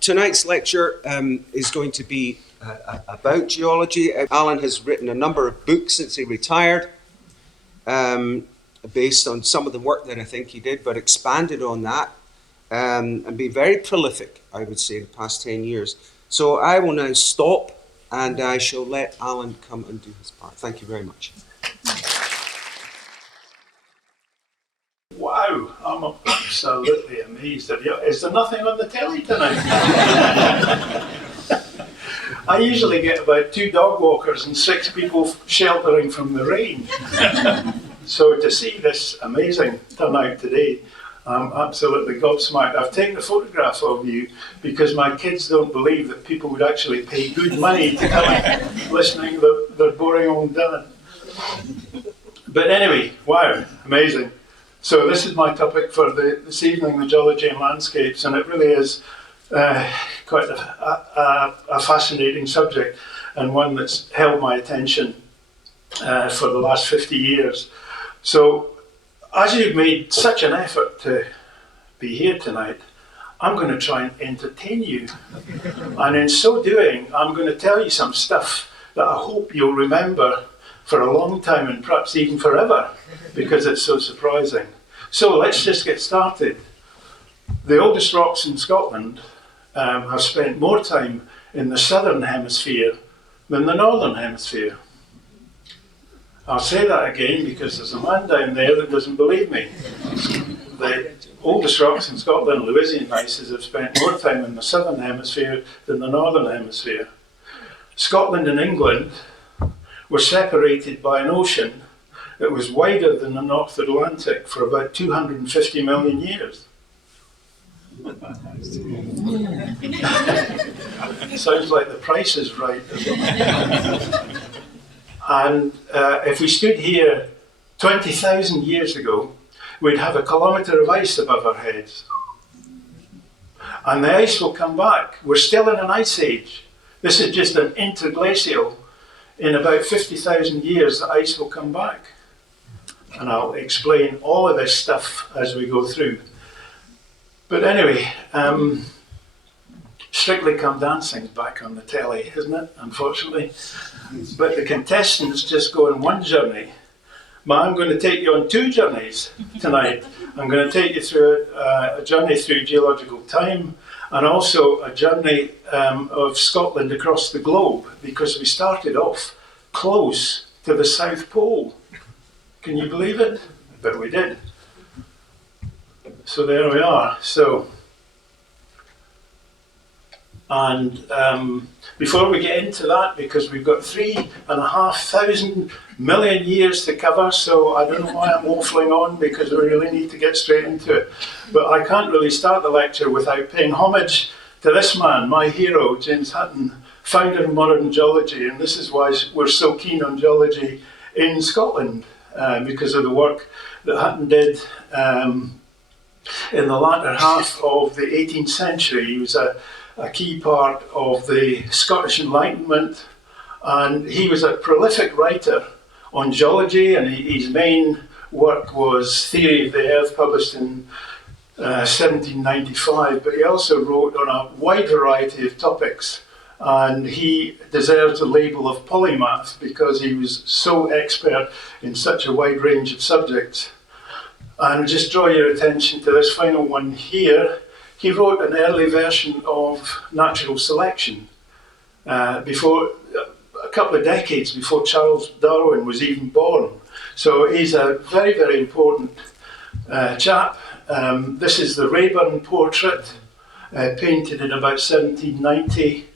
Tonight's lecture is going to be about geology. Alan has written a number of books since he retired, based on some of the work that I think he did, but expanded on that and been very prolific, I would say, the past 10 years. So I will now stop and I shall let Alan come and do his part. Thank you very much. Wow, I'm absolutely amazed. Is there nothing on the telly tonight? I usually get about 2 dog walkers and 6 people sheltering from the rain. So to see this amazing turnout today, I'm absolutely gobsmacked. I've taken a photograph of you because my kids don't believe that people would actually pay good money to come and listening to their boring old dad. But anyway, wow, amazing. So this is my topic for this evening, the geology and landscapes, and it really is quite a fascinating subject and one that's held my attention for the last 50 years. So as you've made such an effort to be here tonight, I'm going to try and entertain you. And in so doing, I'm going to tell you some stuff that I hope you'll remember for a long time and perhaps even forever, because it's so surprising. So let's just get started. The oldest rocks in Scotland have spent more time in the southern hemisphere than the northern hemisphere. I'll say that again because there's a man down there that doesn't believe me. The oldest rocks in Scotland, Lewisian gneisses, have spent more time in the southern hemisphere than the northern hemisphere. Scotland and England were separated by an ocean that was wider than the North Atlantic for about 250 million years. Sounds like the price is right. And if we stood here 20,000 years ago, we'd have a kilometre of ice above our heads. And the ice will come back. We're still in an ice age. This is just an interglacial. In about 50,000 years, the ice will come back. And I'll explain all of this stuff as we go through. But anyway, Strictly Come Dancing's back on the telly, isn't it? Unfortunately. But the contestants just go on one journey. But I'm going to take you on 2 journeys tonight. I'm going to take you through a journey through geological time and also a journey of Scotland across the globe, because we started off close to the South Pole. Can you believe it? But we did. So there we are. And before we get into that, because we've got 3,500 million years to cover, so I don't know why I'm waffling on, because we really need to get straight into it. But I can't really start the lecture without paying homage to this man, my hero, James Hutton, founder of modern geology. And this is why we're so keen on geology in Scotland, because of the work that Hutton did in the latter half of the 18th century. He was a key part of the Scottish Enlightenment, and he was a prolific writer on geology, and his main work was Theory of the Earth, published in 1795, but he also wrote on a wide variety of topics, and he deserves the label of polymath because he was so expert in such a wide range of subjects. And just draw your attention to this final one here. He wrote an early version of natural selection before a couple of decades before Charles Darwin was even born. So he's a very, very important chap. This is the Raeburn portrait, painted in about 1790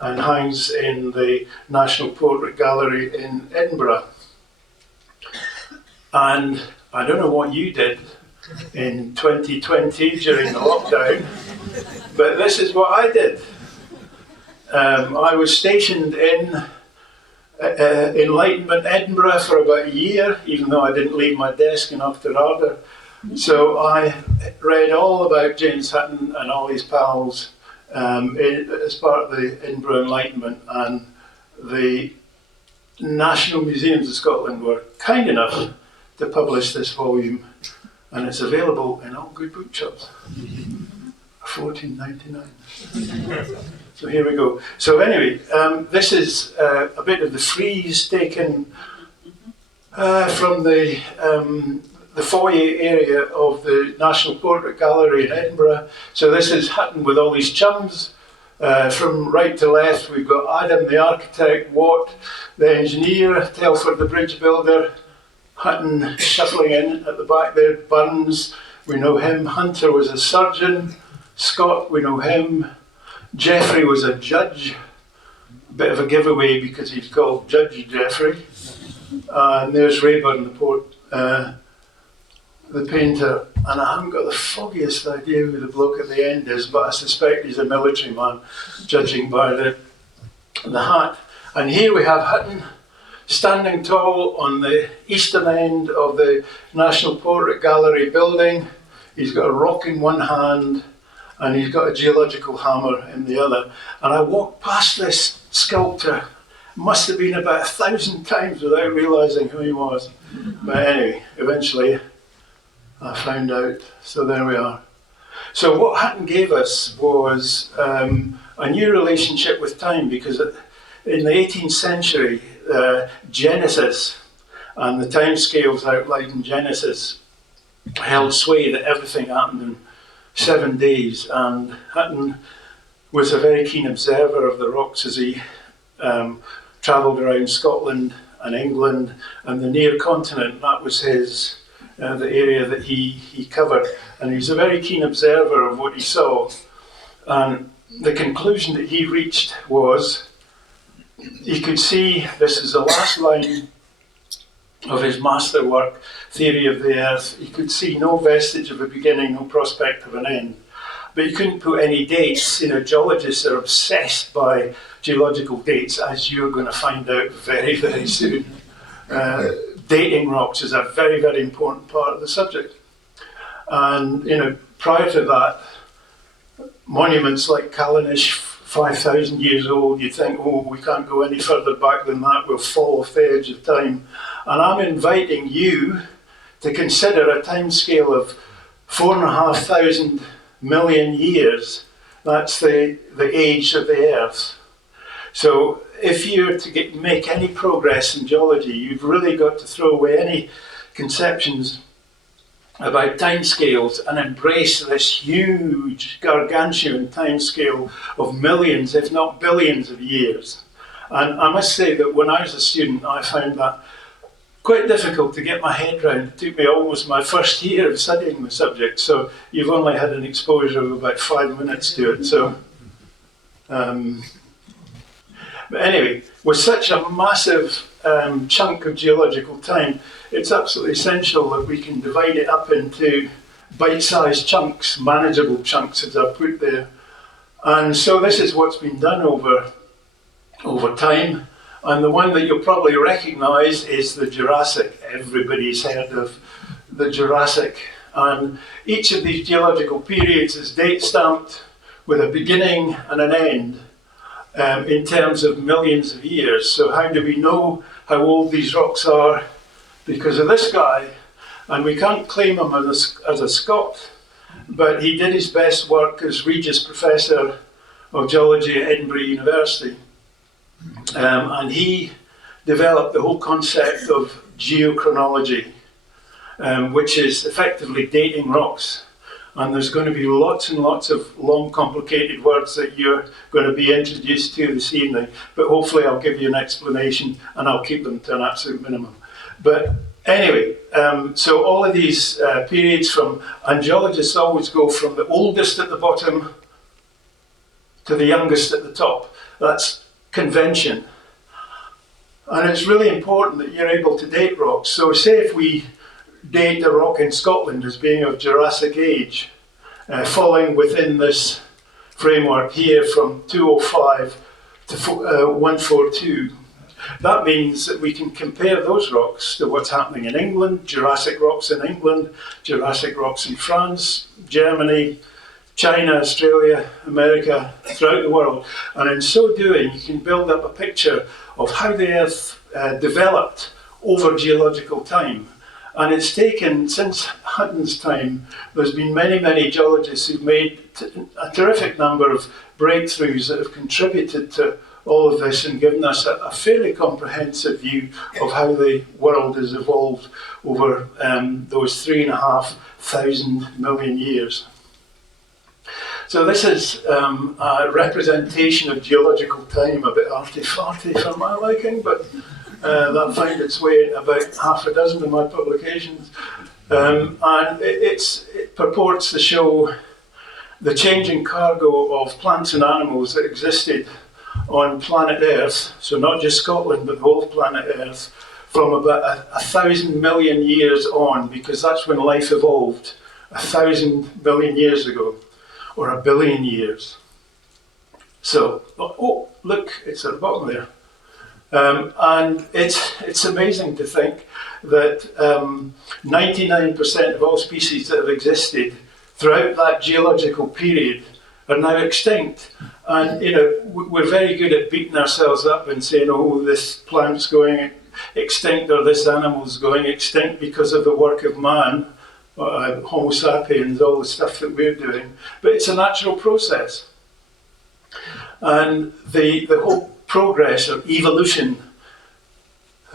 and hangs in the National Portrait Gallery in Edinburgh. And I don't know what you did in 2020 during the lockdown, but this is what I did. I was stationed in Enlightenment Edinburgh for about a year, even though I didn't leave my desk in Auchterarder. So I read all about James Hutton and all his pals as part of the Edinburgh Enlightenment, and the National Museums of Scotland were kind enough to publish this volume, and it's available in all good bookshops. 1499. So here we go. So anyway, this is a bit of the frieze taken from the foyer area of the National Portrait Gallery in Edinburgh. So this is Hutton with all his chums. From right to left, we've got Adam, the architect, Watt, the engineer, Telford, the bridge builder, Hutton shuffling in at the back there, Burns, we know him, Hunter was a surgeon, Scott, we know him, Geoffrey was a judge, a bit of a giveaway because he's called Judge Geoffrey, and there's Rayburn, the painter, and I haven't got the foggiest idea who the bloke at the end is, but I suspect he's a military man, judging by the hat. And here we have Hutton standing tall on the eastern end of the National Portrait Gallery building. He's got a rock in one hand, and he's got a geological hammer in the other. And I walked past this sculptor, must have been about 1,000 times without realising who he was. But anyway, eventually I found out, so there we are. So what Hutton gave us was a new relationship with time, because in the 18th century, Genesis and the timescales outlined in Genesis held sway, that everything happened in 7 days, and Hutton was a very keen observer of the rocks as he travelled around Scotland and England and the near continent. That was his the area that he covered, and he was a very keen observer of what he saw. And the conclusion that he reached was he could see, this is the last line of his masterwork, Theory of the Earth, he could see no vestige of a beginning, no prospect of an end. But he couldn't put any dates. You know, geologists are obsessed by geological dates, as you're going to find out very, very soon. Dating rocks is a very, very important part of the subject. And, you know, prior to that, monuments like Caledonian, 5,000 years old, you'd think, oh, we can't go any further back than that, we'll fall off the edge of time. And I'm inviting you to consider a timescale of 4,500 million years. That's the age of the Earth. So if you're to make any progress in geology, you've really got to throw away any conceptions about timescales and embrace this huge, gargantuan timescale of millions, if not billions of years. And I must say that when I was a student, I found that quite difficult to get my head around. It took me almost my first year of studying the subject, so you've only had an exposure of about 5 minutes to it. So, but anyway, with such a massive chunk of geological time, it's absolutely essential that we can divide it up into bite-sized chunks, manageable chunks, as I've put there. And so this is what's been done over time. And the one that you'll probably recognise is the Jurassic. Everybody's heard of the Jurassic. And each of these geological periods is date stamped with a beginning and an end in terms of millions of years. So how do we know how old these rocks are? Because of this guy, and we can't claim him as a Scot, but he did his best work as Regius Professor of Geology at Edinburgh University. And he developed the whole concept of geochronology, which is effectively dating rocks. And there's going to be lots and lots of long, complicated words that you're going to be introduced to this evening, but hopefully I'll give you an explanation and I'll keep them to an absolute minimum. But anyway, so all of these periods and geologists always go from the oldest at the bottom to the youngest at the top. That's convention. And it's really important that you're able to date rocks. So say if we date a rock in Scotland as being of Jurassic age, falling within this framework here from 205 to 142, that means that we can compare those rocks to what's happening in England, Jurassic rocks in England, Jurassic rocks in France, Germany, China, Australia, America, throughout the world. And in so doing, you can build up a picture of how the Earth developed over geological time. And it's taken, since Hutton's time, there's been many geologists who've made a terrific number of breakthroughs that have contributed to all of this and given us a fairly comprehensive view of how the world has evolved over those 3,500 million years. So this is a representation of geological time, a bit arty-farty for my liking, but that found its way in about half a dozen of my publications. And it purports to show the changing cargo of plants and animals that existed on planet Earth, so not just Scotland, but the whole of planet Earth, from about 1,000 million years on, because that's when life evolved, 1,000 million years ago, or 1 billion years. So, oh, look, it's at the bottom there. And it's amazing to think that 99% of all species that have existed throughout that geological period are now extinct. And we're very good at beating ourselves up and saying, oh, this plant's going extinct or this animal's going extinct because of the work of man, Homo sapiens, all the stuff that we're doing. But it's a natural process. And the whole progress of evolution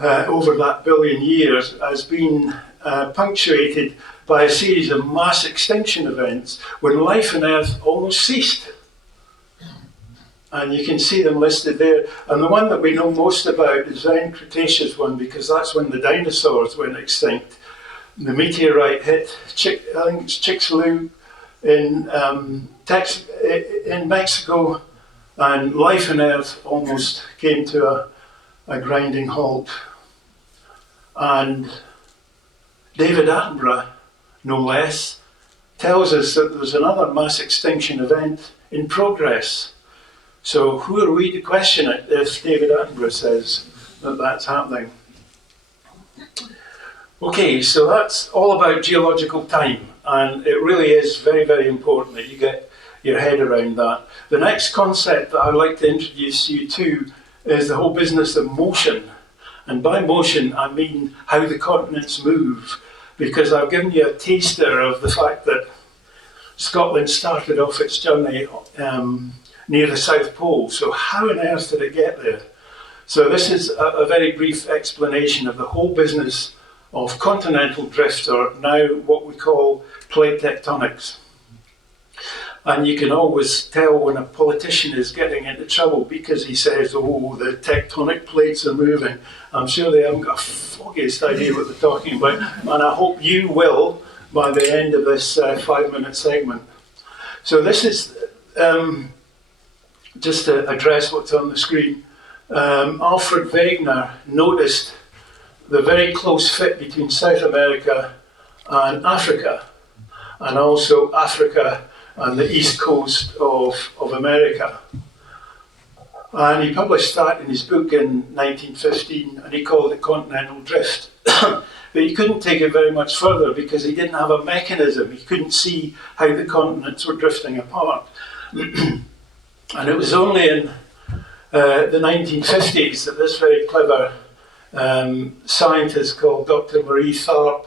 over that billion years has been punctuated by a series of mass extinction events when life on Earth almost ceased. And you can see them listed there. And the one that we know most about is the End Cretaceous one, because that's when the dinosaurs went extinct. The meteorite hit, I think it's Chicxulub in Mexico, and life on Earth almost came to a grinding halt. And David Attenborough, no less, tells us that there's another mass extinction event in progress. So who are we to question it if David Attenborough says that that's happening? Okay, so that's all about geological time, and it really is very important that you get your head around that. The next concept that I'd like to introduce you to is the whole business of motion. And by motion, I mean how the continents move, because I've given you a taster of the fact that Scotland started off its journey near the South Pole. So how on earth did it get there? So this is a very brief explanation of the whole business of continental drift, or now what we call plate tectonics. And you can always tell when a politician is getting into trouble because he says, oh, the tectonic plates are moving. I'm sure they haven't got a foggiest idea what they're talking about, and I hope you will by the end of this 5-minute segment. So this is, just to address what's on the screen, Alfred Wegener noticed the very close fit between South America and Africa also Africa and the east coast of America. And he published that in his book in 1915, and he called it continental drift. But he couldn't take it very much further because he didn't have a mechanism. He couldn't see how the continents were drifting apart. And it was only in the 1950s that this very clever scientist called Dr. Marie Tharp,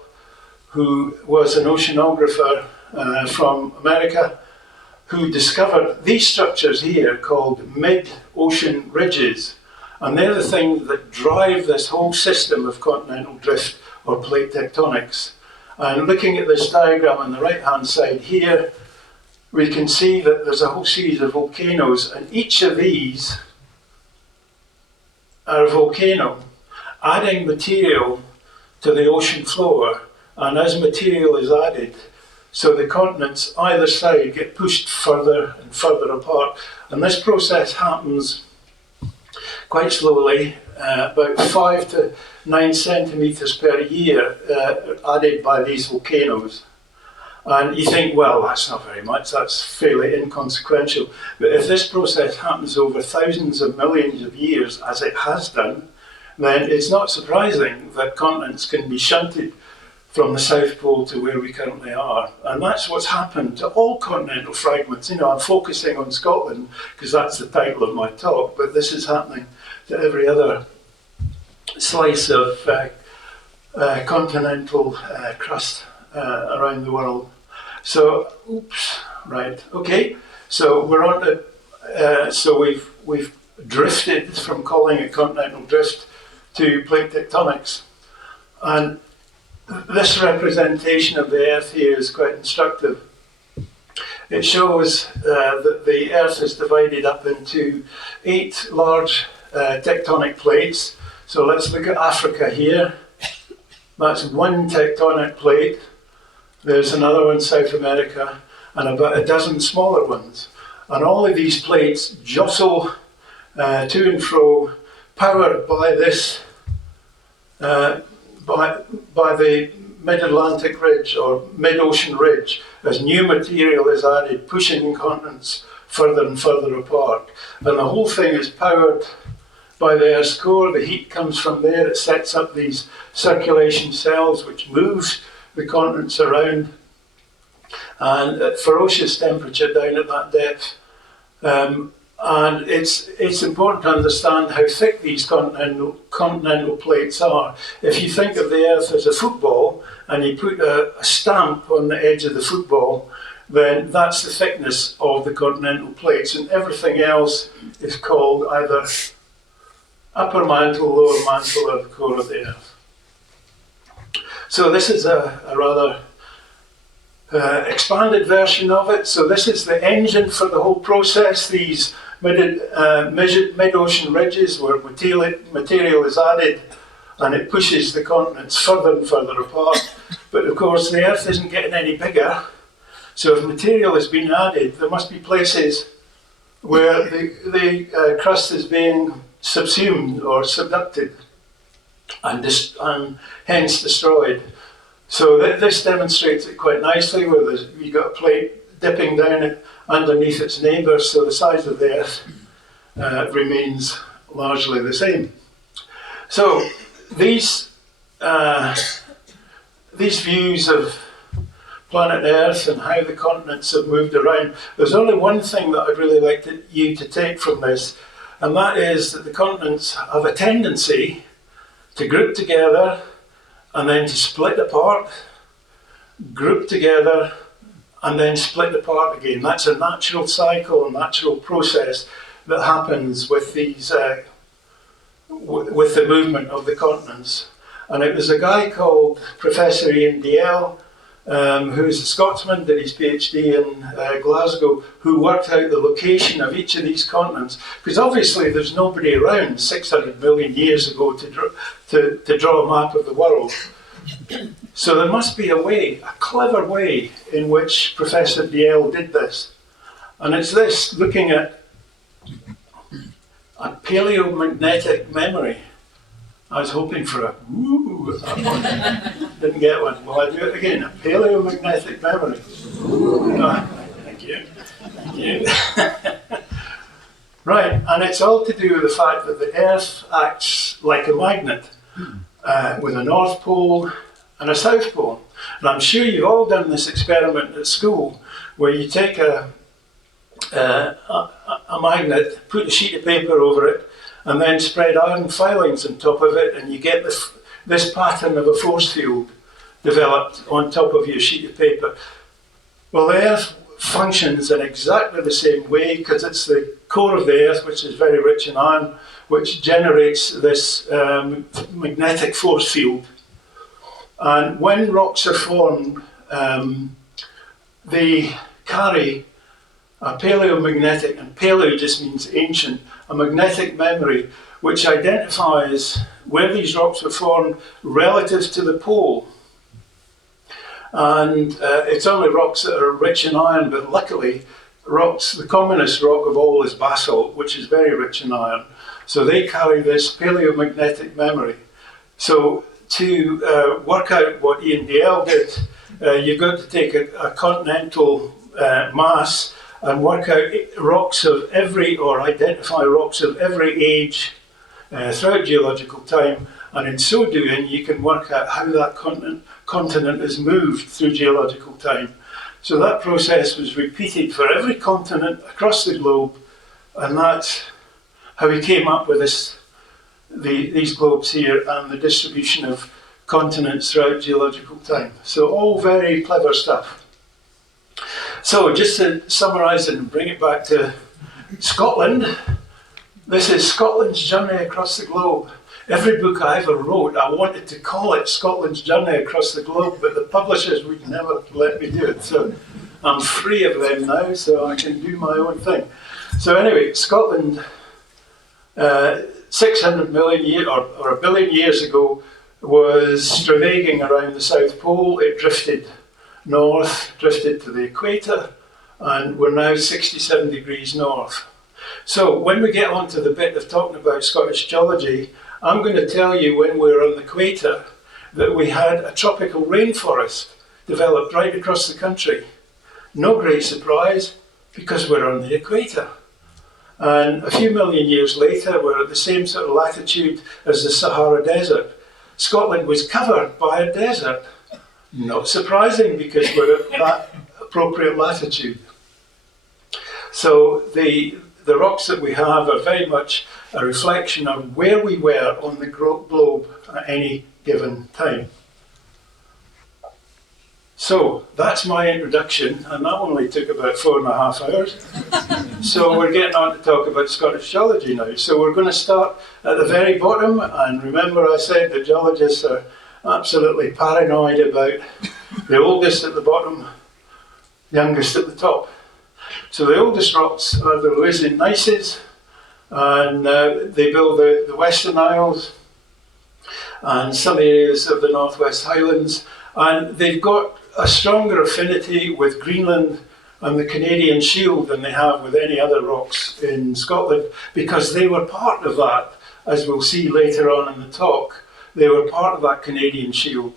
who was an oceanographer from America, who discovered these structures here called mid-ocean ridges. And they're the things that drive this whole system of continental drift or plate tectonics. And looking at this diagram on the right-hand side here, we can see that there's a whole series of volcanoes, and each of these are a volcano, adding material to the ocean floor. And as material is added, so the continents either side get pushed further and further apart. And this process happens quite slowly, about 5 to 9 centimetres per year added by these volcanoes. And you think, well, that's not very much, that's fairly inconsequential. But if this process happens over thousands of millions of years, as it has done, then it's not surprising that continents can be shunted from the South Pole to where we currently are. And that's what's happened to all continental fragments. You know, I'm focusing on Scotland because that's the title of my talk, but this is happening to every other slice of continental crust around the world. So, oops, right, okay. So we're on to, so we've drifted from calling it continental drift to plate tectonics. And this representation of the Earth here is quite instructive. It shows that the Earth is divided up into 8 large tectonic plates. So let's look at Africa here. That's one tectonic plate. There's another one, South America, and about a dozen smaller ones. And all of these plates jostle to and fro, powered by this, by the mid-Atlantic ridge or mid-ocean ridge, as new material is added, pushing continents further and further apart. And the whole thing is powered by the Earth's core. The heat comes from there. It sets up these circulation cells which moves the continents around, and at ferocious temperature down at that depth. And it's important to understand how thick these continental plates are. If you think of the Earth as a football and you put a stamp on the edge of the football, then that's the thickness of the continental plates, and everything else is called either upper mantle, lower mantle, or the core of the Earth. So this is a rather expanded version of it. So this is the engine for the whole process. These mid-ocean ridges where material is added and it pushes the continents further and further apart. But of course the Earth isn't getting any bigger. So if material has been added, there must be places where the crust is being subsumed or subducted and hence destroyed. So this demonstrates it quite nicely, where you've got a plate dipping down underneath its neighbour, so the size of the Earth remains largely the same. So these views of planet Earth and how the continents have moved around, there's only one thing that I'd really like you to take from this, and that is that the continents have a tendency to group together and then to split apart, group together, and then split apart again. That's a natural cycle, a natural process that happens with these, with the movement of the continents. And it was a guy called Professor Ian Dalziel, who's a Scotsman, did his PhD in Glasgow, who worked out the location of each of these continents. Because obviously there's nobody around 600 million years ago to draw a map of the world. So there must be a way, a clever way, in which Professor Dalziel did this. And it's this, looking at a paleomagnetic memory. I was hoping for a woo at that one. Didn't get one. Well, I do it again. A paleomagnetic memory. Thank you. Thank you. Right, and it's all to do with the fact that the Earth acts like a magnet, with a North Pole and a South Pole. And I'm sure you've all done this experiment at school, where you take a magnet, put a sheet of paper over it, and then spread iron filings on top of it, and you get this pattern of a force field developed on top of your sheet of paper. Well, the Earth functions in exactly the same way, because it's the core of the Earth, which is very rich in iron, which generates this magnetic force field. And when rocks are formed, they carry a paleomagnetic, and paleo just means ancient, a magnetic memory which identifies where these rocks were formed relative to the pole. And it's only rocks that are rich in iron, but luckily rocks, the commonest rock of all is basalt, which is very rich in iron. So they carry this paleomagnetic memory. So to work out what Ian Dalziel did, you've got to take a continental mass and work out rocks of every, or identify rocks of every age throughout geological time, and in so doing you can work out how that continent has moved through geological time. So that process was repeated for every continent across the globe, and that's how he came up with these globes here and the distribution of continents throughout geological time. So all very clever stuff. So just to summarise it and bring it back to Scotland, this is Scotland's journey across the globe. Every book I ever wrote, I wanted to call it Scotland's Journey Across the Globe, but the publishers would never let me do it. So I'm free of them now, so I can do my own thing. So anyway, Scotland, 600 million years, or a billion years ago, was stravaiging around the South Pole. It drifted north, drifted to the equator, and we're now 67 degrees north. So when we get on to the bit of talking about Scottish geology, I'm going to tell you when we were on the equator that we had a tropical rainforest developed right across the country. No great surprise, because we're on the equator. And a few million years later, we're at the same sort of latitude as the Sahara Desert. Scotland was covered by a desert. Not surprising, because we're at that appropriate latitude. So the rocks that we have are very much a reflection of where we were on the globe at any given time. So that's my introduction, and that only took about 4.5 hours. So we're getting on to talk about Scottish geology now. So we're going to start at the very bottom, and remember I said that geologists are absolutely paranoid about the oldest at the bottom, youngest at the top. So the oldest rocks are the Lewisian gneisses, and they build the Western Isles and some areas of the Northwest Highlands, and they've got a stronger affinity with Greenland and the Canadian Shield than they have with any other rocks in Scotland, because they were part of that, as we'll see later on in the talk. They were part of that Canadian Shield.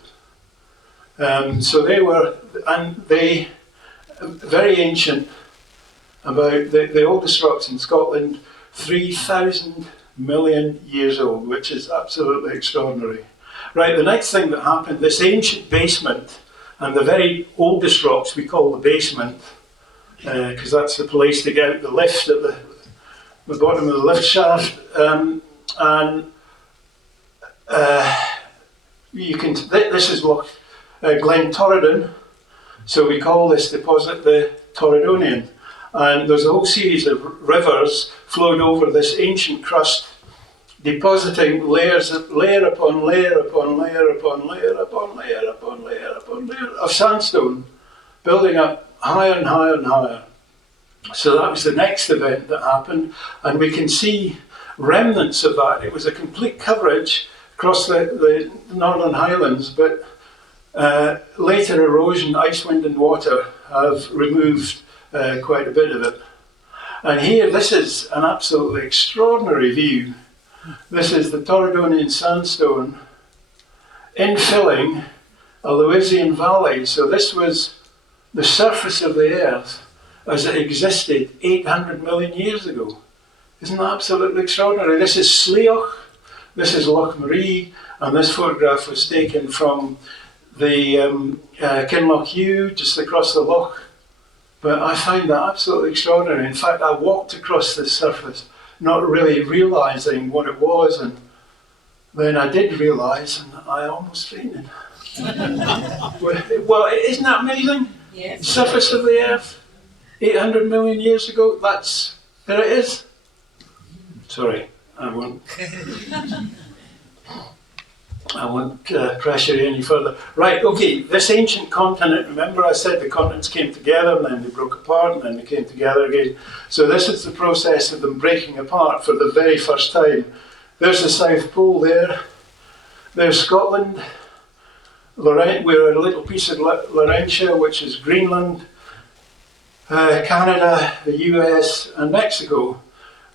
So they were, and they, very ancient, about the oldest rocks in Scotland, 3,000 million years old, which is absolutely extraordinary. Right, the next thing that happened, this ancient basement, and the very oldest rocks we call the basement, because that's the place to get out the lift at the bottom of the lift shaft. This is Glen Torridon, so we call this deposit the Torridonian. And there's a whole series of rivers flowed over this ancient crust, depositing layer upon layer upon layer upon layer upon layer upon layer upon layer of sandstone, building up higher and higher and higher. So that was the next event that happened, and we can see remnants of that. It was a complete coverage across the Northern Highlands, but later erosion, ice, wind and water have removed quite a bit of it. And here, this is an absolutely extraordinary view. This is the Torridonian sandstone infilling a Lewisian valley. So this was the surface of the earth as it existed 800 million years ago. Isn't that absolutely extraordinary? This is Sleoch, this is Loch Marie, and this photograph was taken from the Kinloch Hew, just across the loch. But I find that absolutely extraordinary. In fact, I walked across this surface, not really realising what it was, and then I did realise, and I almost fainted. Well, isn't that amazing? Yes. Surface of the earth, 800 million years ago, there it is. Sorry, I won't pressure you any further. Right, okay, this ancient continent, remember I said the continents came together and then they broke apart and then they came together again. So this is the process of them breaking apart for the very first time. There's the South Pole there. There's Scotland. We're a little piece of Laurentia, which is Greenland. Canada, the US and Mexico.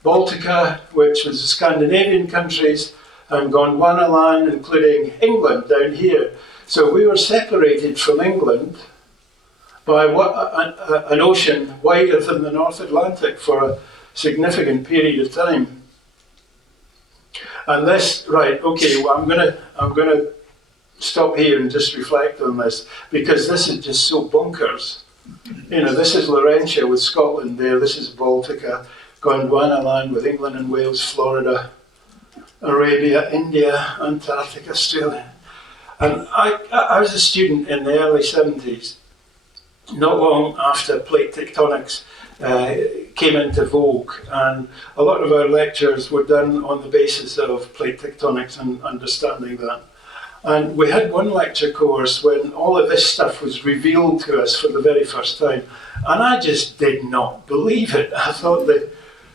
Baltica, which was the Scandinavian countries, and Gondwanaland, including England down here. So we were separated from England by an ocean wider than the North Atlantic for a significant period of time. And this, right, okay, well, I'm gonna stop here and just reflect on this, because this is just so bonkers. You know, this is Laurentia with Scotland there, this is Baltica, Gondwanaland with England and Wales, Florida, Arabia, India, Antarctica, Australia. And I was a student in the early 70s, not long after plate tectonics came into vogue, and a lot of our lectures were done on the basis of plate tectonics and understanding that. And we had one lecture course when all of this stuff was revealed to us for the very first time, and I just did not believe it. I thought the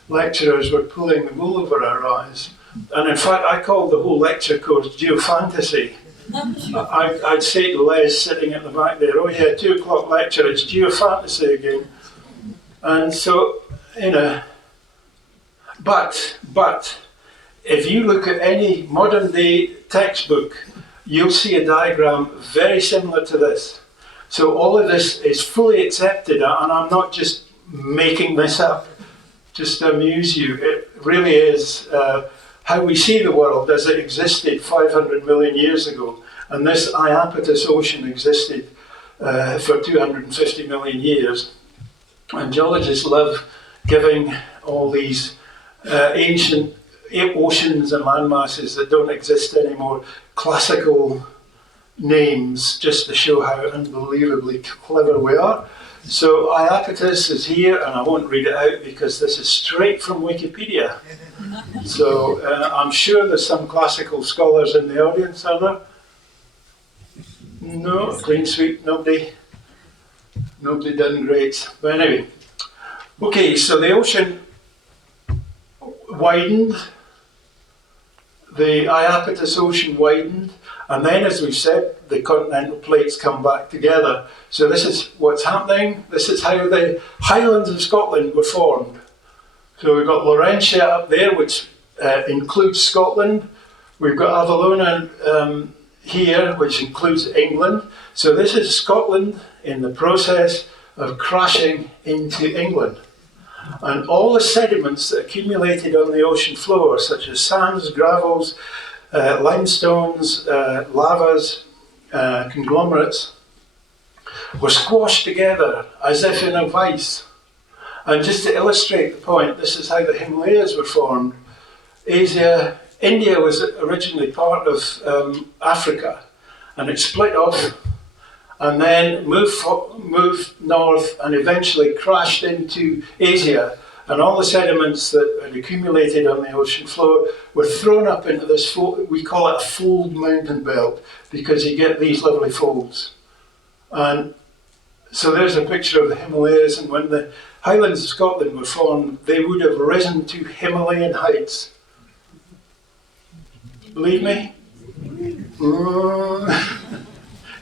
lecturers were pulling the wool over our eyes. And in fact, I called the whole lecture course geofantasy. I'd say to Les sitting at the back there, oh yeah, 2 o'clock lecture, it's geofantasy again. And so, but if you look at any modern day textbook, you'll see a diagram very similar to this. So all of this is fully accepted, and I'm not just making this up just to amuse you. It really is how we see the world as it existed 500 million years ago. And this Iapetus ocean existed for 250 million years. And geologists love giving all these ancient oceans and landmasses that don't exist anymore classical names, just to show how unbelievably clever we are. So Iapetus is here, and I won't read it out because this is straight from Wikipedia. So I'm sure there's some classical scholars in the audience, are there? No, clean sweep, nobody done great. But anyway, okay, so the ocean widened, the Iapetus ocean widened, and then, as we've said, the continental plates come back together. So this is what's happening. This is how the Highlands of Scotland were formed. So we've got Laurentia up there, which includes Scotland. We've got Avallona here, which includes England. So this is Scotland in the process of crashing into England. And all the sediments that accumulated on the ocean floor, such as sands, gravels, limestones, lavas, conglomerates, were squashed together as if in a vice. And just to illustrate the point, this is how the Himalayas were formed. India was originally part of Africa, and it split off and then moved north and eventually crashed into Asia. And all the sediments that had accumulated on the ocean floor were thrown up into this, we call it a fold mountain belt, because you get these lovely folds. And so there's a picture of the Himalayas, and when the Highlands of Scotland were formed, they would have risen to Himalayan heights. Believe me?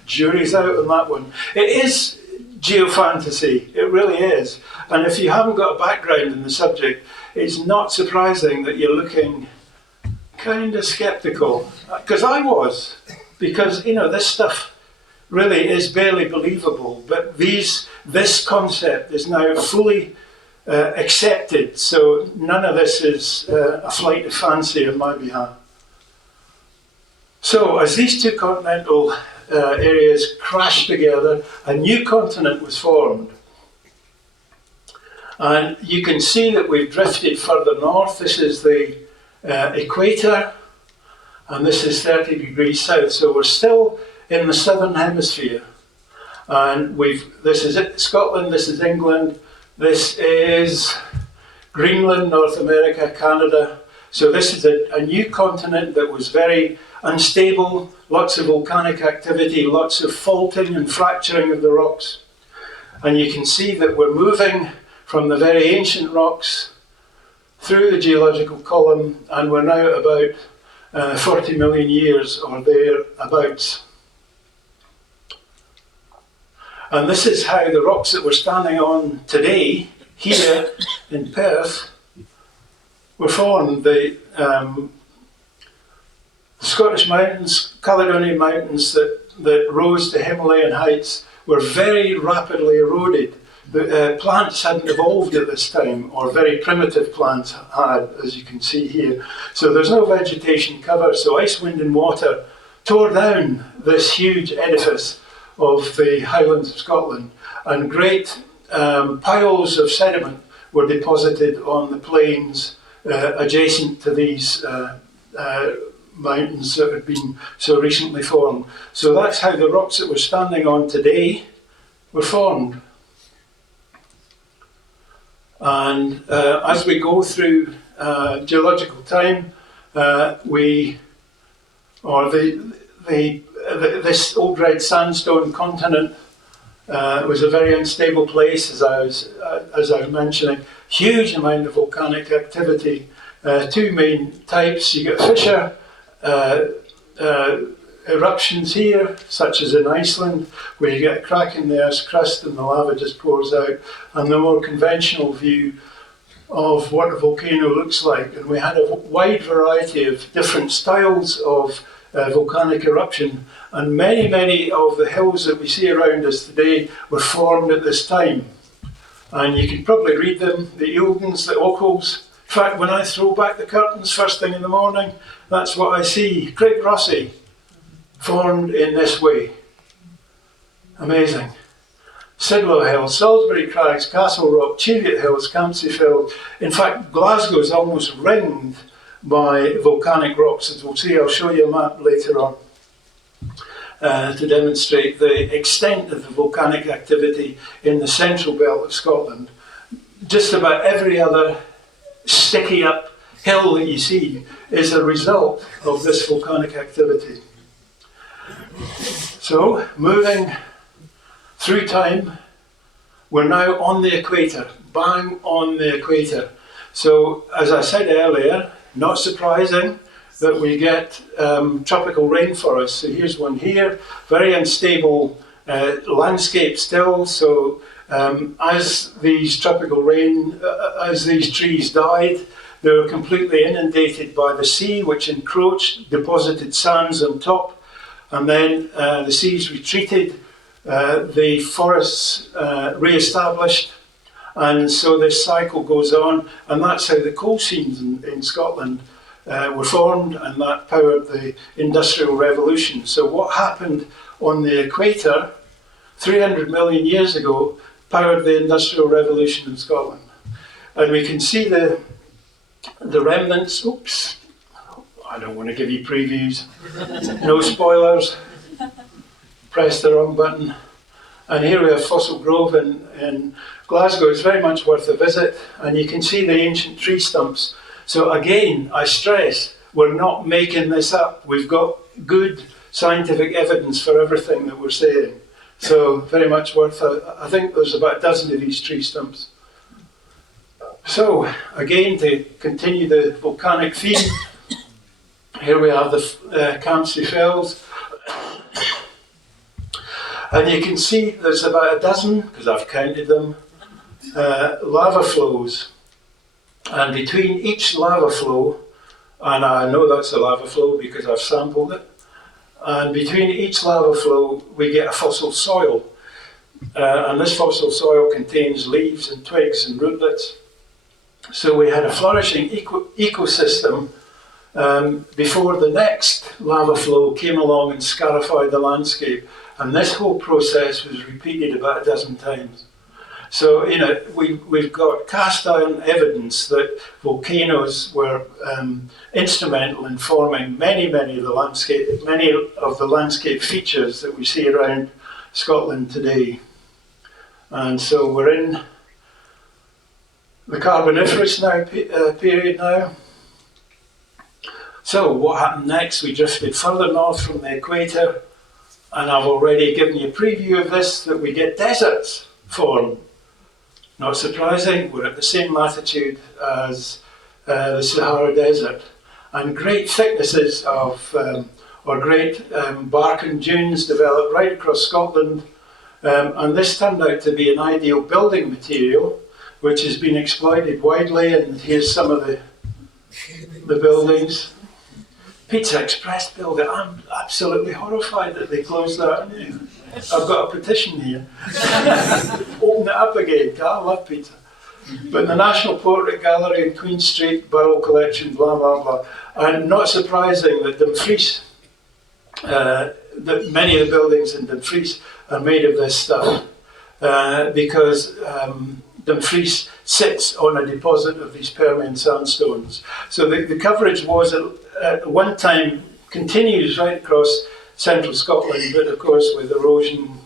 Jury's out on that one. It is geofantasy, it really is. And if you haven't got a background in the subject, it's not surprising that you're looking kind of skeptical. Because I was. Because, this stuff really is barely believable. But this concept is now fully accepted. So none of this is a flight of fancy on my behalf. So as these two continental areas crashed together, a new continent was formed. And you can see that we've drifted further north. This is the equator, and this is 30 degrees south. So we're still in the southern hemisphere. And this is Scotland, this is England, this is Greenland, North America, Canada. So this is a new continent that was very unstable, lots of volcanic activity, lots of faulting and fracturing of the rocks. And you can see that we're moving from the very ancient rocks through the geological column, and we're now about 40 million years or thereabouts. And this is how the rocks that we're standing on today, here in Perth, were formed. The Scottish mountains, Caledonian mountains that rose to Himalayan heights were very rapidly eroded. The plants hadn't evolved at this time, or very primitive plants had, as you can see here. So there's no vegetation cover, so ice, wind and water tore down this huge edifice of the Highlands of Scotland, and great piles of sediment were deposited on the plains adjacent to these mountains that had been so recently formed. So that's how the rocks that we're standing on today were formed. And as we go through geological time, this old red sandstone continent was a very unstable place, as I was mentioning. Huge amount of volcanic activity. Two main types. You get fissure eruptions here, such as in Iceland, where you get a crack in the Earth's crust and the lava just pours out, and the more conventional view of what a volcano looks like. And we had a wide variety of different styles of volcanic eruption, and many of the hills that we see around us today were formed at this time. And you can probably read them, the Eildons, the Ochils. In fact, when I throw back the curtains first thing in the morning, that's what I see. Craig Rossi, formed in this way. Amazing. Sidlow Hill, Salisbury Crags, Castle Rock, Chariot Hills, Campsie Field. In fact, Glasgow is almost ringed by volcanic rocks, as we'll see. I'll show you a map later on to demonstrate the extent of the volcanic activity in the central belt of Scotland. Just about every other sticky up hill that you see is a result of this volcanic activity. So, moving through time, we're now on the equator, bang on the equator. So, as I said earlier, not surprising that we get tropical rainforests. So here's one here, very unstable landscape still. So as these as these trees died, they were completely inundated by the sea, which encroached, deposited sands on top, and then the seas retreated, the forests re-established, and so this cycle goes on, and that's how the coal seams in Scotland were formed, and that powered the Industrial Revolution. So what happened on the equator 300 million years ago powered the Industrial Revolution in Scotland. And we can see the remnants. Oops, I don't want to give you previews. No spoilers. Press the wrong button. And here we have Fossil Grove in Glasgow. It's very much worth a visit, and you can see the ancient tree stumps. So again, I stress, we're not making this up. We've got good scientific evidence for everything that we're saying. So very much worth, I think there's about a dozen of these tree stumps. So again, to continue the volcanic theme, here we have the Campsie Fells. And you can see there's about a dozen, because I've counted them, lava flows. And between each lava flow, and I know that's a lava flow because I've sampled it, and between each lava flow we get a fossil soil. And this fossil soil contains leaves and twigs and rootlets. So we had a flourishing ecosystem before the next lava flow came along and scarified the landscape. And this whole process was repeated about a dozen times. So, you know, we've got cast iron evidence that volcanoes were instrumental in forming many of the landscape features that we see around Scotland today. And so we're in the Carboniferous period now. So what happened next? We drifted further north from the equator, and I've already given you a preview of this, that we get deserts formed. Not surprising, we're at the same latitude as the Sahara Desert, and great thicknesses of, great Barcan dunes developed right across Scotland, and this turned out to be an ideal building material, which has been exploited widely, and here's some of the buildings. Pizza Express building, I'm absolutely horrified that they closed that. I've got a petition here. Open it up again, I love pizza. But the National Portrait Gallery in Queen Street, Burrell Collection, blah, blah, blah. And not surprising that Dumfries, that many of the buildings in Dumfries are made of this stuff, because Dumfries sits on a deposit of these Permian sandstones. So the coverage was at one time continues right across central Scotland, but of course with erosion,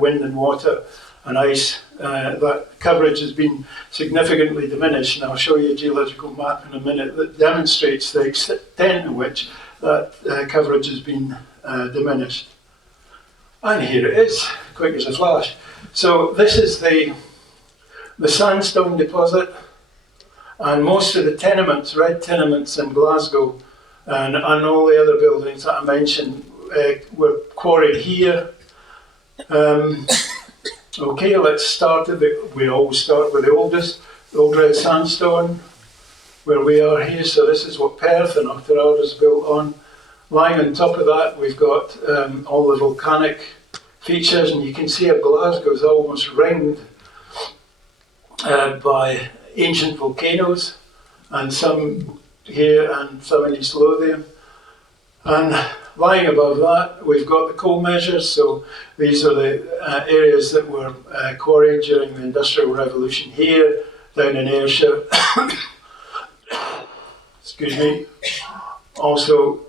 wind and water and ice, that coverage has been significantly diminished. And I'll show you a geological map in a minute that demonstrates the extent to which that coverage has been diminished. And here it is, quick as a flash. So this is the sandstone deposit, and most of the tenements, red tenements in Glasgow, and all the other buildings that I mentioned were quarried here. Okay, let's start we always start with the oldest, the old red sandstone, where we are here. So this is what Perth and Auchterarder is built on. Lying on top of that, we've got all the volcanic features, and you can see how Glasgow is almost ringed by ancient volcanoes, and some here and some in East Lothian. And lying above that, we've got the coal measures. So these are the areas that were quarried during the Industrial Revolution here, down in Ayrshire. Excuse me. Also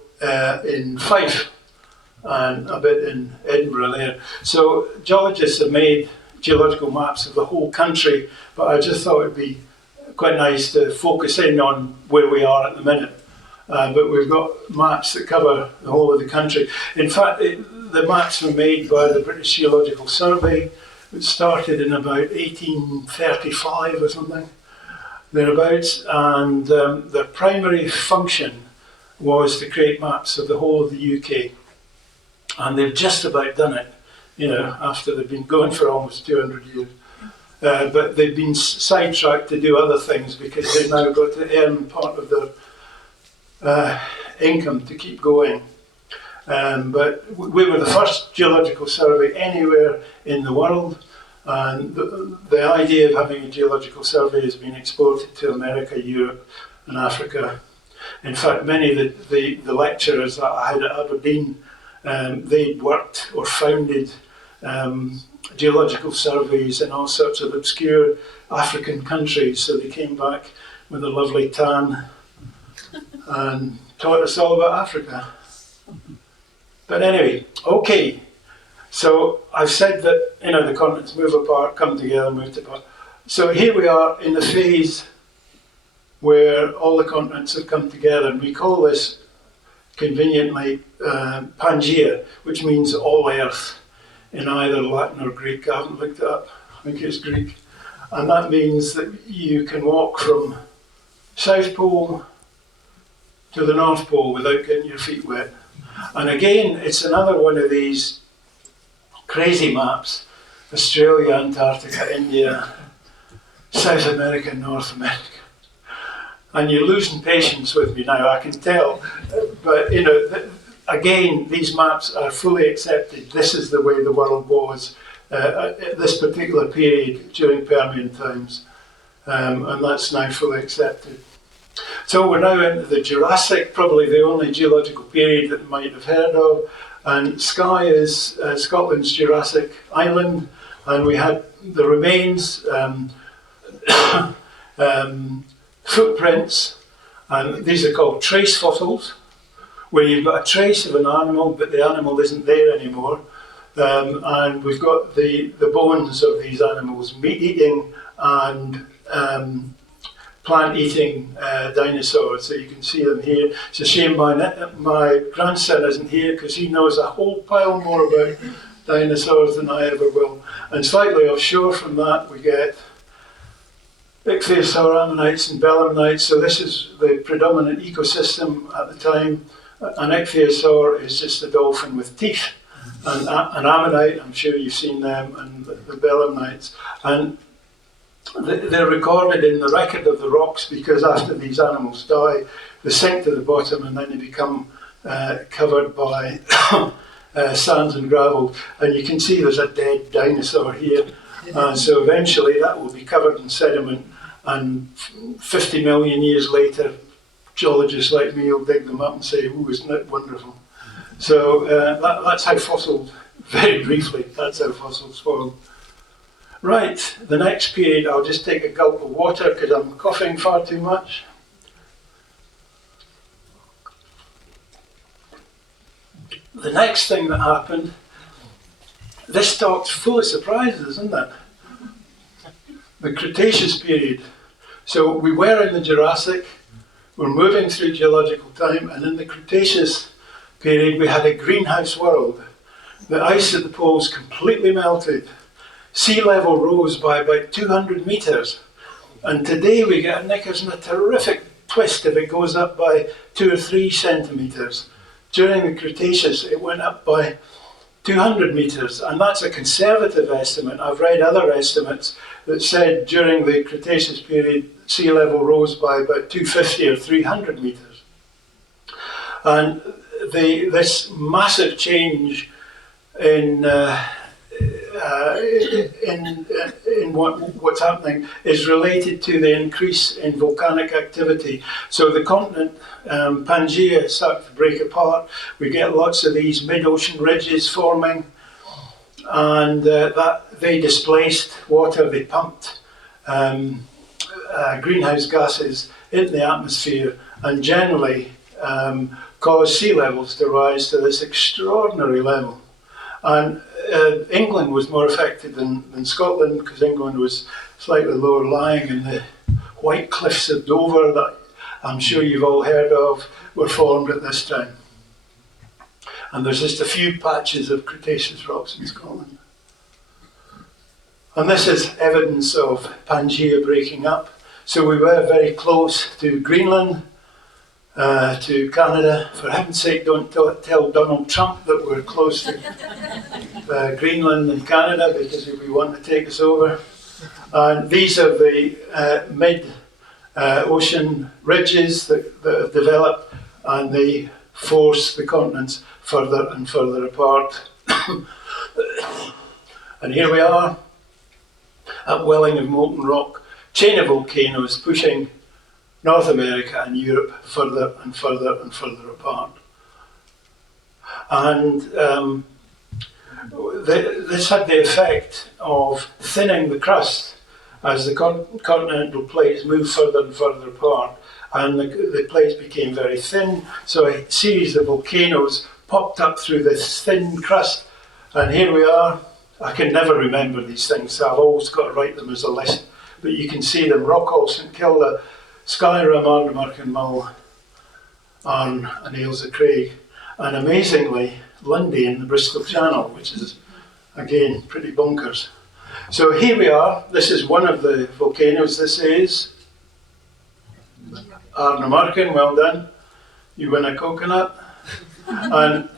in Fife and a bit in Edinburgh there. So geologists have made geological maps of the whole country, but I just thought it'd be quite nice to focus in on where we are at the minute. But we've got maps that cover the whole of the country. In fact, the maps were made by the British Geological Survey, which started in about 1835 or something, thereabouts, and their primary function was to create maps of the whole of the UK. And they've just about done it, after they've been going for almost 200 years. But they've been sidetracked to do other things because they've now got to earn part of their income to keep going. But we were the first geological survey anywhere in the world, and the idea of having a geological survey has been exported to America, Europe and Africa. In fact, many of the lecturers that I had at Aberdeen, they'd worked or founded geological surveys in all sorts of obscure African countries, so they came back with a lovely tan and taught us all about Africa. But anyway, okay, so I've said that the continents move apart, come together, move apart. So here we are in the phase where all the continents have come together, and we call this conveniently Pangaea, which means all earth in either Latin or Greek. I haven't looked it up, I think it's Greek. And that means that you can walk from South Pole to the North Pole without getting your feet wet. And again, it's another one of these crazy maps: Australia, Antarctica, India, South America, North America. And you're losing patience with me now, I can tell. But again, these maps are fully accepted. This is the way the world was at this particular period during Permian times, and that's now fully accepted. So we're now into the Jurassic, probably the only geological period that you might have heard of, and Skye is Scotland's Jurassic island, and we had the remains, footprints, and these are called trace fossils, where you've got a trace of an animal, but the animal isn't there anymore. And we've got the bones of these animals, meat-eating and plant-eating dinosaurs. So you can see them here. It's a shame my grandson isn't here because he knows a whole pile more about dinosaurs than I ever will. And slightly offshore from that, we get ichthyosaur ammonites and belemnites. So this is the predominant ecosystem at the time. An ichthyosaur is just a dolphin with teeth. And an ammonite, I'm sure you've seen them, and the belemnites. And they're recorded in the record of the rocks because after these animals die, they sink to the bottom and then they become covered by sands and gravel. And you can see there's a dead dinosaur here. So eventually that will be covered in sediment, and 50 million years later, geologists like me will dig them up and say, "Ooh, isn't it wonderful?" So that's how fossils, very briefly, that's how fossils form. Right, the next period, I'll just take a gulp of water because I'm coughing far too much. The next thing that happened, this talk's full of surprises, isn't it? The Cretaceous period. So we were in the Jurassic, we're moving through geological time, and in the Cretaceous period we had a greenhouse world. The ice at the poles completely melted. Sea level rose by about 200 metres. And today we get a knickers and a terrific twist if it goes up by 2 or 3 centimetres. During the Cretaceous it went up by 200 metres, and that's a conservative estimate. I've read other estimates that said during the Cretaceous period sea level rose by about 250 or 300 metres. And this massive change in what's happening is related to the increase in volcanic activity. So the continent, Pangaea, started to break apart. We get lots of these mid-ocean ridges forming, and that they displaced water. They pumped greenhouse gases into the atmosphere, and generally caused sea levels to rise to this extraordinary level. And England was more affected than Scotland, because England was slightly lower lying, and the white cliffs of Dover that I'm sure you've all heard of were formed at this time. And there's just a few patches of Cretaceous rocks in Scotland. And this is evidence of Pangaea breaking up. So we were very close to Greenland, to Canada. For heaven's sake, don't tell Donald Trump that we're close to Greenland and Canada, because he'll be wanting to take us over. And these are the mid-ocean ridges that have developed, and they force the continents further and further apart. And here we are, at welling of molten rock, chain of volcanoes pushing North America and Europe further and further and further apart. And this had the effect of thinning the crust as the continental plates moved further and further apart, and the plates became very thin, so a series of volcanoes popped up through this thin crust. And here we are. I can never remember these things, so I've always got to write them as a list, but you can see them: Rockall, St Kilda, Skyrim, Ardnamurchan, Mull, Arn and Ailsa Craig, and amazingly Lundy in the Bristol Channel, which is again pretty bonkers. So here we are. This is one of the volcanoes. This is Ardnamurchan. Well done, you win a coconut. And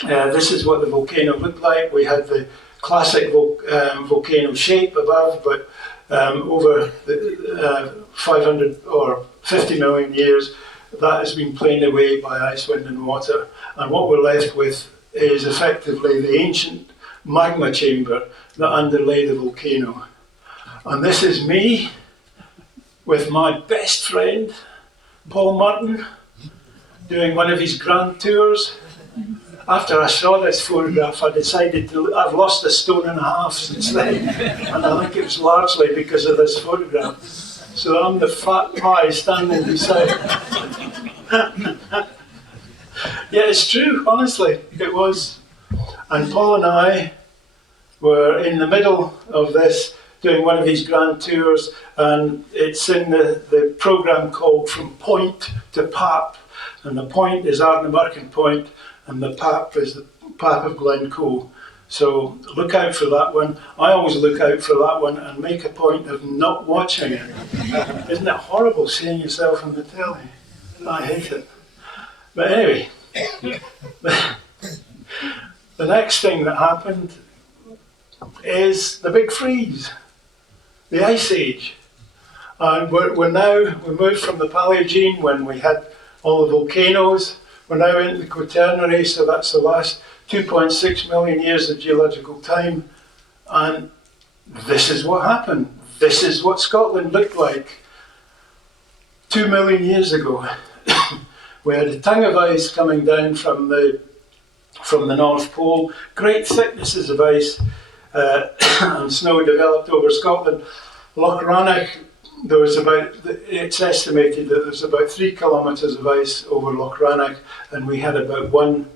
this is what the volcano looked like. We had the classic volcano shape above, but over the 500 or 50 million years, that has been planed away by ice, wind and water. And what we're left with is effectively the ancient magma chamber that underlay the volcano. And this is me with my best friend, Paul Martin, doing one of his grand tours. After I saw this photograph, I decided I've lost 1.5 stone since then, and I think it was largely because of this photograph. So I'm the fat pie standing beside. Yeah, it's true, honestly, it was. And Paul and I were in the middle of this, doing one of these grand tours, and it's in the programme called From Point to Pap, and the point is Ardnamurchan Point, and the Pap is the Pap of Glencoe. So look out for that one. I always look out for that one and make a point of not watching it. Isn't it horrible seeing yourself on the telly? I hate it. But anyway, the next thing that happened is the big freeze, the Ice Age. And we moved from the Paleogene, when we had all the volcanoes. We're now into the Quaternary, so that's the last 2.6 million years of geological time. And this is what happened. This is what Scotland looked like 2 million years ago. We had a tongue of ice coming down from the North Pole, great thicknesses of ice, and snow developed over Scotland. Loch Rannoch, it's estimated that there's about 3 kilometres of ice over Loch Rannoch, and we had about 1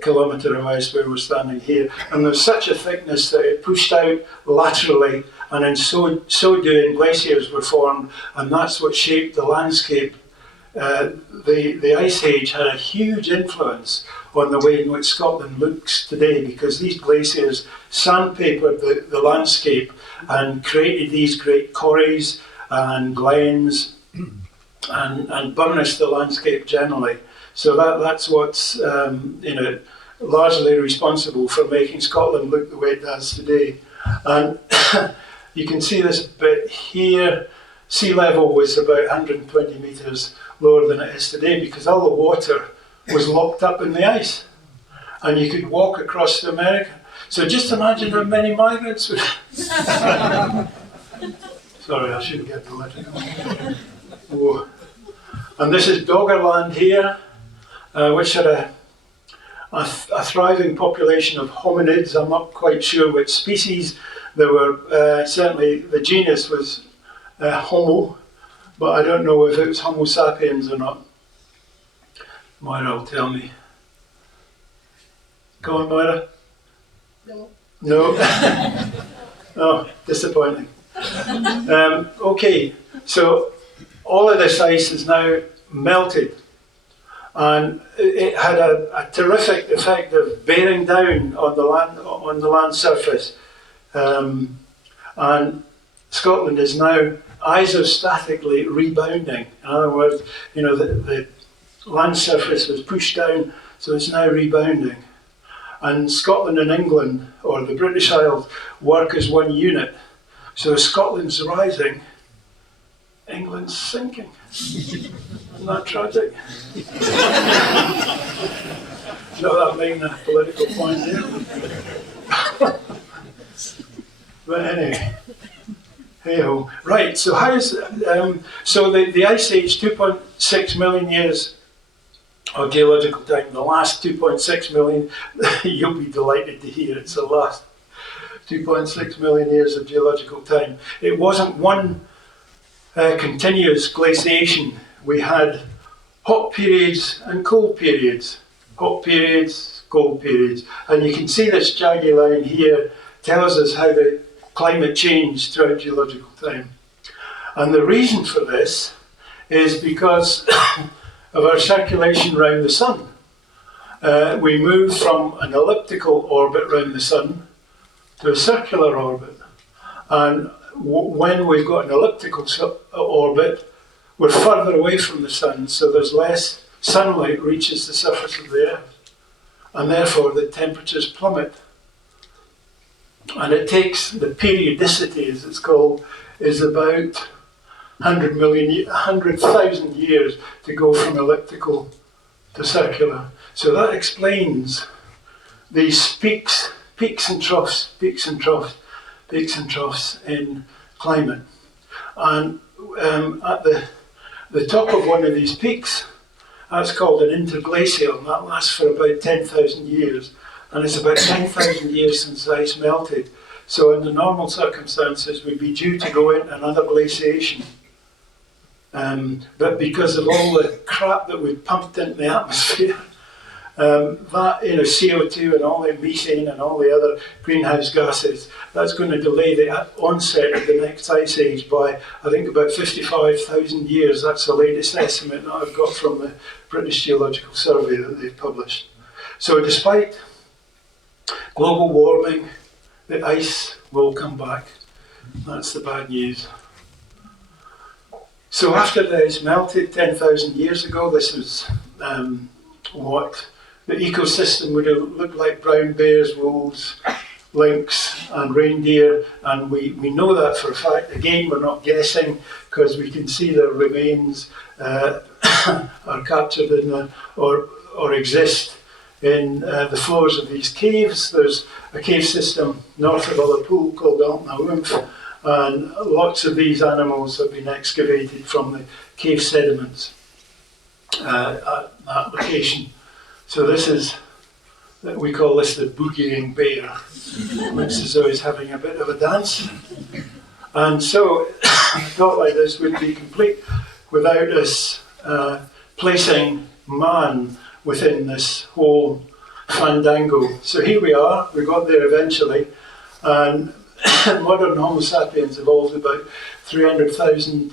kilometre of ice where we're standing here. And there's such a thickness that it pushed out laterally, and in so doing, glaciers were formed, and that's what shaped the landscape. The Ice Age had a huge influence on the way in which Scotland looks today, because these glaciers sandpapered the landscape and created these great corries and glens and burnished the landscape generally. So that's what's largely responsible for making Scotland look the way it does today. And you can see this bit here. Sea level was about 120 metres lower than it is today, because all the water was locked up in the ice, and you could walk across to America. So just imagine how many migrants would... Sorry, I shouldn't get political. Whoa. And this is Doggerland here, which had a thriving population of hominids. I'm not quite sure which species. There were, certainly the genus was Homo, but I don't know if it was Homo sapiens or not. Moira will tell me. Go on, Moira. No. No? Oh, disappointing. Okay, so all of this ice is now melted, and it had a terrific effect of bearing down on the land surface. And Scotland is now isostatically rebounding. In other words, the land surface was pushed down, so it's now rebounding. And Scotland and England, or the British Isles, work as one unit. So as Scotland's rising, England's sinking. Isn't that tragic? Not that making a political point here. But anyway, hey-ho. Right, so so the Ice Age, 2.6 million years of geological time. The last 2.6 million, you'll be delighted to hear, it's the last 2.6 million years of geological time. It wasn't one continuous glaciation. We had hot periods and cold periods. Hot periods, cold periods. And you can see this jaggy line here tells us how the climate changed throughout geological time. And the reason for this is because of our circulation around the sun. We moved from an elliptical orbit around the sun to a circular orbit. And when we've got an elliptical orbit, we're further away from the sun, so there's less sunlight reaches the surface of the Earth. And therefore the temperatures plummet. And it takes, the periodicity as it's called, is about 100,000 years to go from elliptical to circular. So that explains these peaks and troughs, peaks and troughs, peaks and troughs in climate. And at the top of one of these peaks, that's called an interglacial, and that lasts for about 10,000 years. And it's about 10,000 years since the ice melted. So in the normal circumstances, we'd be due to go into another glaciation. But because of all the crap that we've pumped into the atmosphere, that CO2 and all the methane and all the other greenhouse gases, that's going to delay the onset of the next ice age by, I think, about 55,000 years. That's the latest estimate that I've got from the British Geological Survey that they've published. So despite global warming, the ice will come back. That's the bad news. So after the ice melted 10,000 years ago, this was what the ecosystem would have looked like: brown bears, wolves, lynx and reindeer. And we know that for a fact. Again, we're not guessing, because we can see their remains are captured in or exist in the floors of these caves. There's a cave system north of Ullapool called Altnawimph, and lots of these animals have been excavated from the cave sediments at that location. So this is, we call this the boogieing bear, which is always having a bit of a dance. And so a thought like this would be complete without us placing man within this whole fandango. So here we are, we got there eventually, and modern Homo sapiens evolved about 300,000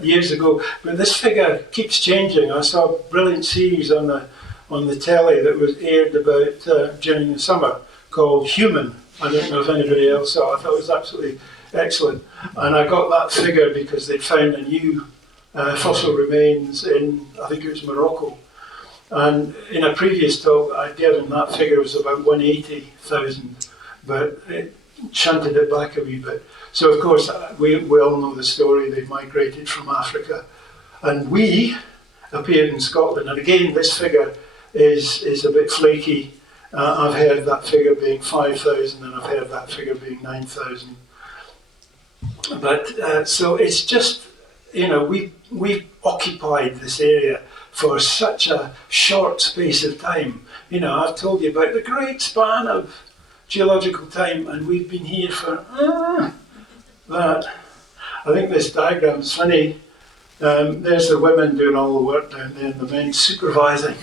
years ago. But this figure keeps changing. I saw a brilliant series on the telly that was aired about during the summer called Human. I don't know if anybody else saw. I thought it was absolutely excellent. And I got that figure because they found a new fossil remains in, I think it was Morocco. And in a previous talk I'd given, that figure was about 180,000, but it shunted it back a wee bit. So of course we all know the story. They migrated from Africa, and we appeared in Scotland. And again, this figure is a bit flaky. I've heard that figure being 5,000, and I've heard that figure being 9,000. But so it's just, you know, we occupied this area for such a short space of time. You know, I've told you about the great span of geological time, and we've been here for that. I think this diagram's funny. There's the women doing all the work down there, and the men supervising.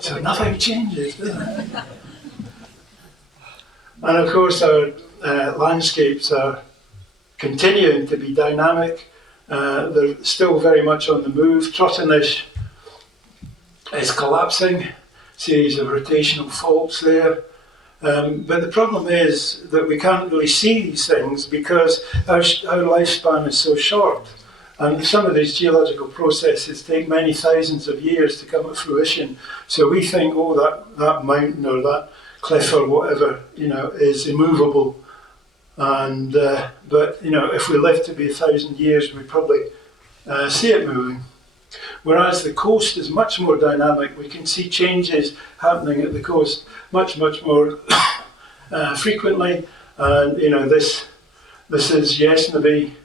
So nothing changes, does it? And of course, our landscapes are continuing to be dynamic. They're still very much on the move. Trotternish is collapsing, series of rotational faults there. But the problem is that we can't really see these things because our lifespan is so short. And some of these geological processes take many thousands of years to come to fruition. So we think, oh, that mountain or that cliff or whatever, you know, is immovable. And but you know, if we live to be 1,000 years, we probably see it moving. Whereas the coast is much more dynamic. We can see changes happening at the coast much more frequently. And you know, this is Yesnaby,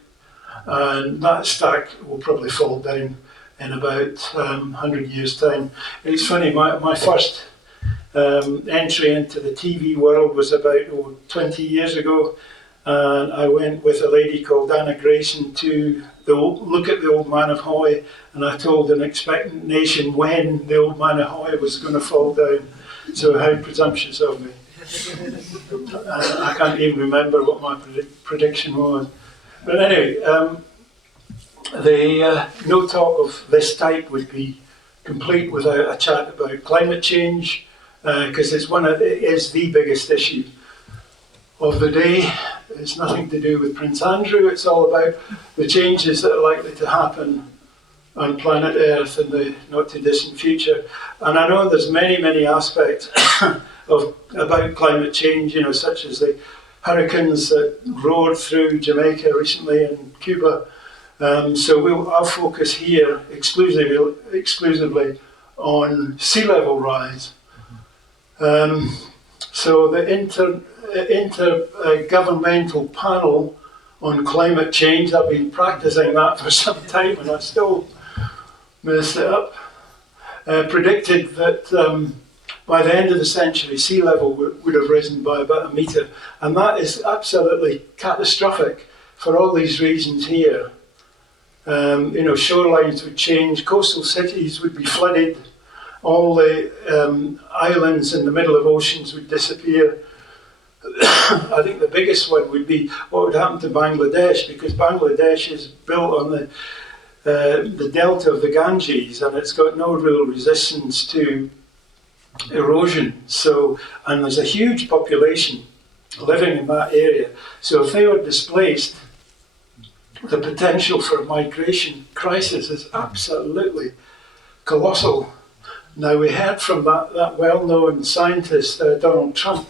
and that stack will probably fall down in about 100 years' time. It's funny. My first entry into the TV world was about 20 years ago. And I went with a lady called Anna Grayson to look at the Old Man of Hoy, and I told an expectant nation when the Old Man of Hoy was going to fall down. So how presumptuous of me. I can't even remember what my prediction was. But anyway, no talk of this type would be complete without a chat about climate change, because it is the biggest issue of the day. It's nothing to do with Prince Andrew. It's all about the changes that are likely to happen on planet Earth in the not too distant future. And I know there's many aspects about climate change, you know, such as the hurricanes that roared through Jamaica recently and Cuba. So I'll focus here exclusively on sea level rise. So the intergovernmental panel on climate change, I've been practicing that for some time and I still messed it up, predicted that by the end of the century sea level would have risen by about 1 metre, and that is absolutely catastrophic for all these reasons here. You know, shorelines would change, coastal cities would be flooded, all the islands in the middle of oceans would disappear. I think the biggest one would be what would happen to Bangladesh, because Bangladesh is built on the delta of the Ganges, and it's got no real resistance to erosion. So, and there's a huge population living in that area. So if they were displaced, the potential for a migration crisis is absolutely colossal. Now, we heard from that well-known scientist, Donald Trump,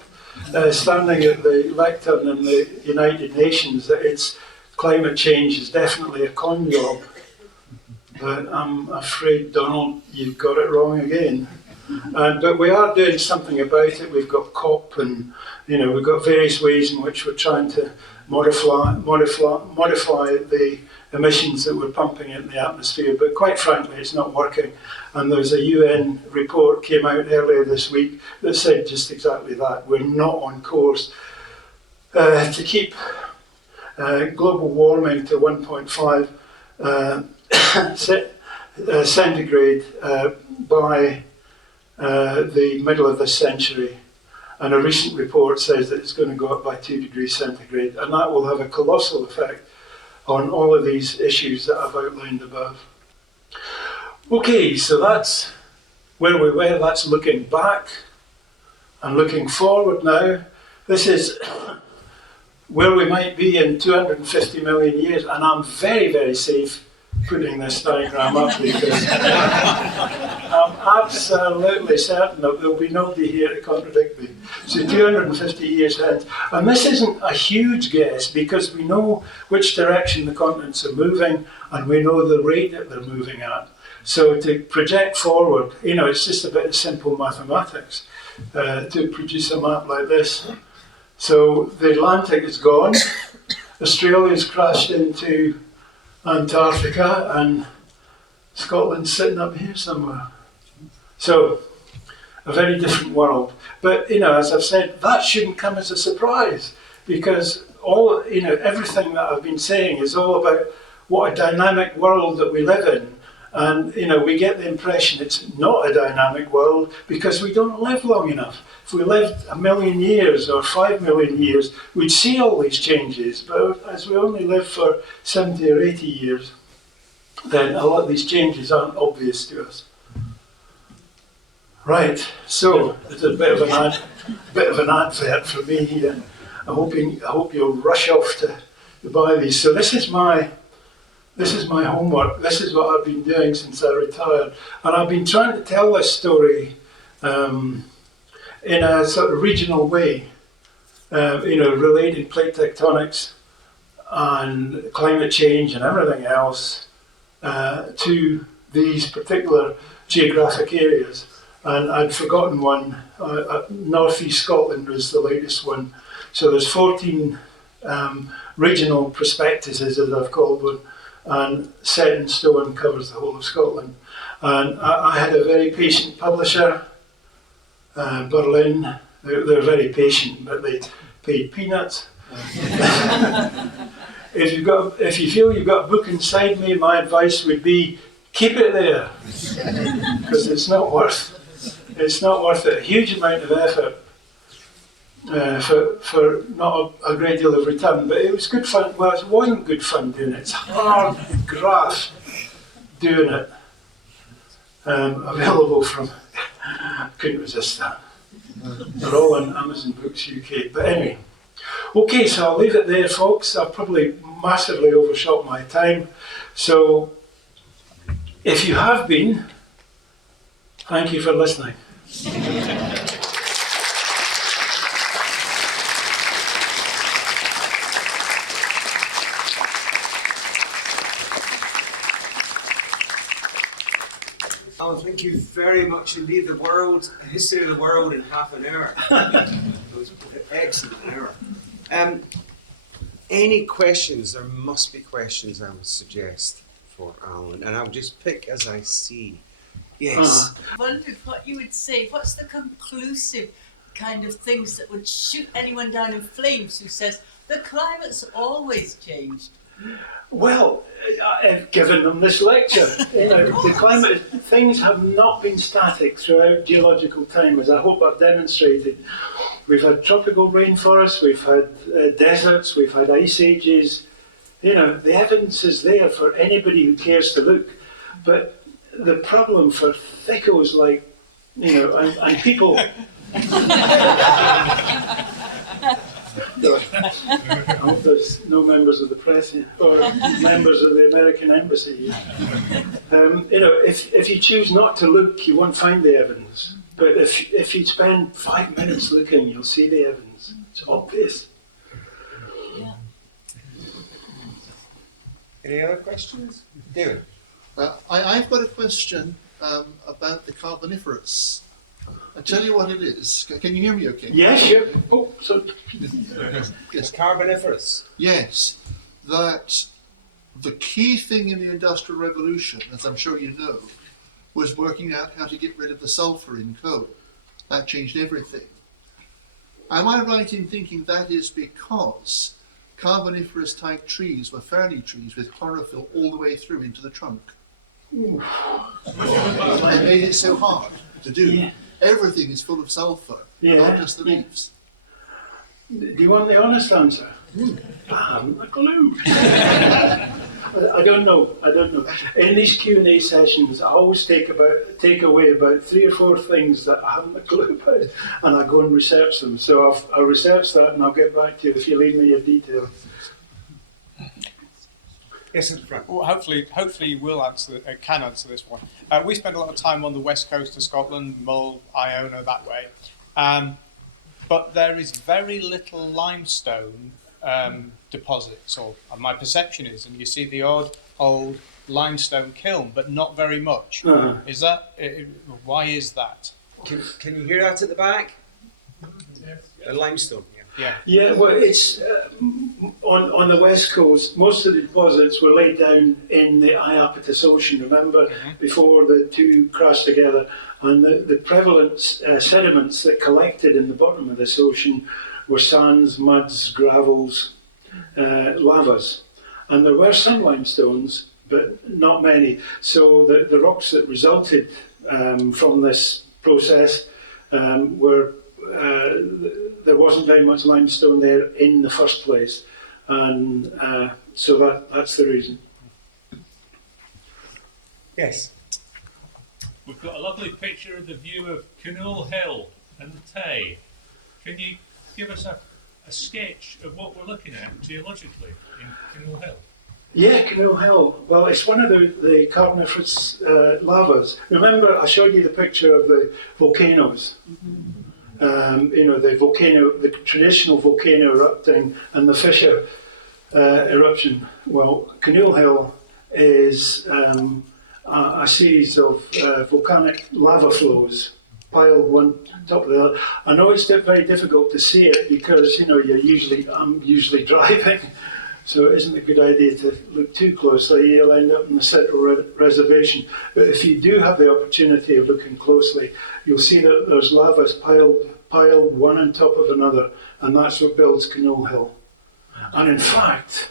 standing at the lectern in the United Nations, that it's climate change is definitely a con job. But I'm afraid, Donald, you've got it wrong again. But we are doing something about it. We've got COP, and you know, we've got various ways in which we're trying to modify the emissions that we're pumping into the atmosphere. But quite frankly, it's not working. And there's a UN report came out earlier this week that said just exactly that. We're not on course to keep global warming to 1.5 centigrade by the middle of this century. And a recent report says that it's going to go up by 2 degrees centigrade, and that will have a colossal effect on all of these issues that I've outlined above. Okay, so that's where we were. That's looking back and looking forward now. This is where we might be in 250 million years, and I'm very, very safe putting this diagram up because I'm absolutely certain that there'll be nobody here to contradict me. So 250 years hence, and this isn't a huge guess because we know which direction the continents are moving and we know the rate that they're moving at. So to project forward, it's just a bit of simple mathematics to produce a map like this. So the Atlantic is gone, Australia's crashed into Antarctica, and Scotland's sitting up here somewhere. So, a very different world. But, as I've said, that shouldn't come as a surprise because everything that I've been saying is all about what a dynamic world that we live in. And, we get the impression it's not a dynamic world because we don't live long enough. If we lived 1 million years or 5 million years, we'd see all these changes. But as we only live for 70 or 80 years, then a lot of these changes aren't obvious to us. Right, so there's a bit of an advert for me here. I hope you'll rush off to buy these. So this is my homework. This is what I've been doing since I retired, and I've been trying to tell this story in a sort of regional way, relating plate tectonics and climate change and everything else to these particular geographic areas. And I'd forgotten one. Northeast Scotland was the latest one. So there's 14 regional prospectuses, as I've called them, and set in stone covers the whole of Scotland. And I had a very patient publisher, Berlin. They're very patient, but they paid peanuts. If you feel you've got a book inside me, my advice would be keep it there, because it's not worth it. A huge amount of effort for not a great deal of return, but it was good fun. Well, it wasn't good fun doing it. It's hard graft doing it. Available from. Couldn't resist that. They're all on Amazon Books UK. But anyway, okay, so I'll leave it there, folks. I've probably massively overshot my time. So if you have been, thank you for listening. Alan, thank you very much indeed. A history of the world in half an hour. It was an excellent hour. Any questions? There must be questions, I would suggest, for Alan. And I'll just pick as I see. Yes. I wondered what you would say. What's the conclusive kind of things that would shoot anyone down in flames who says the climate's always changed? Well, I've given them this lecture. The climate, things have not been static throughout geological time, as I hope I've demonstrated. We've had tropical rainforests, we've had deserts, we've had ice ages. The evidence is there for anybody who cares to look. But the problem for thickos like, and people... I hope there's no members of the press here, or members of the American embassy here. If you choose not to look, you won't find the evidence. But if you spend 5 minutes looking, you'll see the evidence. It's obvious. Yeah. Any other questions? David? I've got a question about the Carboniferous. I'll tell you what it is. Can you hear me okay? Yeah, sure. Oh, so... Yes. Carboniferous. Yes. That the key thing in the Industrial Revolution, as I'm sure you know, was working out how to get rid of the sulfur in coal. That changed everything. Am I right in thinking that is because Carboniferous type trees were ferny trees with chlorophyll all the way through into the trunk? It made it so hard to do. everything is full of sulphur, not just the reefs. Do you want the honest answer? I haven't a clue. I don't know. In these Q&A sessions, I always take away about 3 or 4 things that I haven't a clue about, and I go and research them. So I'll research that, and I'll get back to you if you leave me your details. Yes, in front. Well, hopefully you will can answer this one. We spend a lot of time on the west coast of Scotland, Mull, Iona, that way. But there is very little limestone deposits, or my perception is, and you see the odd old limestone kiln, but not very much. Is that why is that? Can you hear that at the back? Yes. The limestone. Yeah, well, it's on the west coast. Most of the deposits were laid down in the Iapetus Ocean. Remember, before the two crashed together, and the prevalent sediments that collected in the bottom of this ocean were sands, muds, gravels, lavas, and there were some limestones, but not many. So the rocks that resulted from this process were. There wasn't very much limestone there in the first place, and so that's the reason. Yes. We've got a lovely picture of the view of Canoe Hill and the Tay. Can you give us a sketch of what we're looking at geologically in Canoe Hill? Yeah, Canoe Hill. Well, it's one of the Carboniferous lavas. Remember, I showed you the picture of the volcanoes. The traditional volcano erupting and the fissure eruption. Well, Canoe Hill is a series of volcanic lava flows piled one on top of the other. I know it's very difficult to see it because I'm usually driving, so it isn't a good idea to look too closely. You'll end up in the central reservation. But if you do have the opportunity of looking closely, you'll see that there's lavas piled one on top of another, and that's what builds Canoe Hill. And in fact,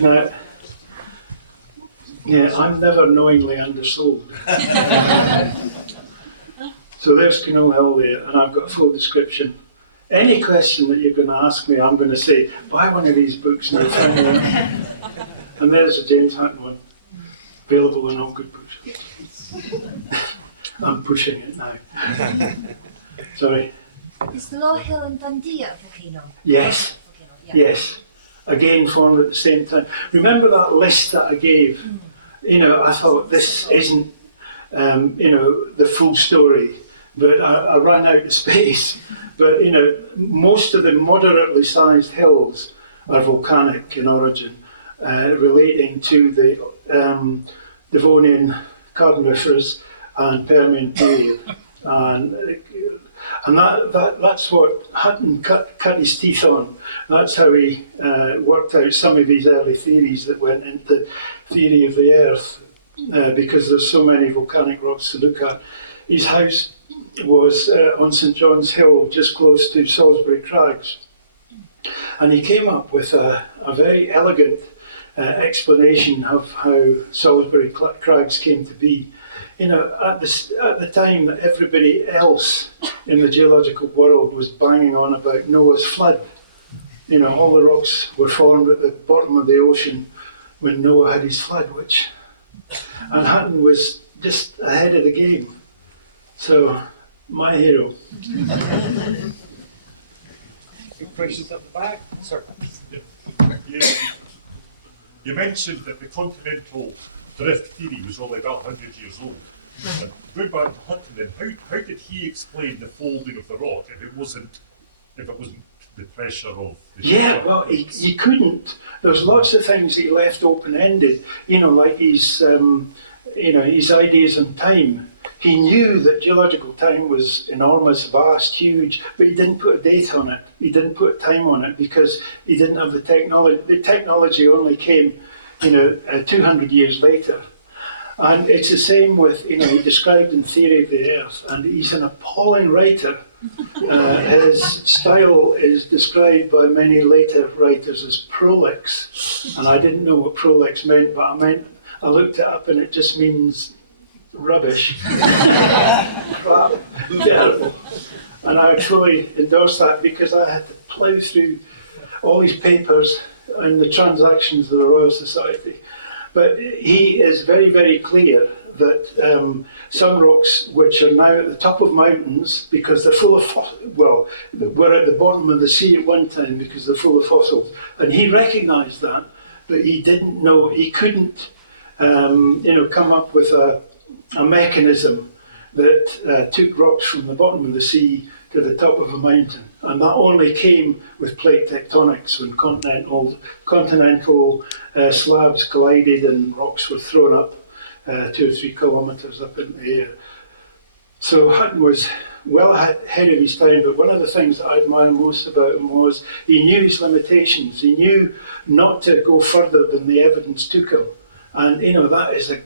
now, yeah, I'm never knowingly undersold. So there's Canoe Hill there, and I've got a full description. Any question that you're going to ask me, I'm going to say, buy one of these books now. And there's a James Hutton one, available in all good books. I'm pushing it now. Sorry. Is the Low Hill and Dundee a volcano? Yes. Volcano, yeah. Yes. Again, formed at the same time. Remember that list that I gave? I thought this isn't, the full story, but I ran out of space. But, most of the moderately sized hills are volcanic in origin, relating to the Devonian Carboniferous and Permian period. And that's what Hutton cut his teeth on. That's how he worked out some of his early theories that went into theory of the Earth, because there's so many volcanic rocks to look at. His house was on St John's Hill, just close to Salisbury Crags. And he came up with a very elegant explanation of how Salisbury Crags came to be. At the time that everybody else in the geological world was banging on about Noah's flood, all the rocks were formed at the bottom of the ocean when Noah had his flood, and Hutton was just ahead of the game. So, my hero. Questions at the back? Sir. You mentioned that the continental drift theory was only about 100 years old. And going back to Hutton, then, how did he explain the folding of the rock if it wasn't the pressure of the Yeah, well, he couldn't. There's lots of things he left open-ended. Like his ideas on time. He knew that geological time was enormous, vast, huge, but he didn't put a date on it. He didn't put a time on it because he didn't have the technology. The technology only came, 200 years later. And it's the same with, he described in Theory of the Earth, and he's an appalling writer, His style is described by many later writers as prolix, and I didn't know what prolix meant, but I looked it up and it just means rubbish. Crap, terrible. And I truly endorse that because I had to plough through all these papers and the transactions of the Royal Society. But he is very, very clear that some rocks which are now at the top of mountains because they're full of were at the bottom of the sea at one time because they're full of fossils. And he recognised that, but he didn't know, he couldn't come up with a mechanism that took rocks from the bottom of the sea to the top of a mountain. And that only came with plate tectonics when continental slabs collided and rocks were thrown up 2 or 3 kilometres up in the air. So Hutton was well ahead of his time, but one of the things that I admire most about him was he knew his limitations. He knew not to go further than the evidence took him. And that is a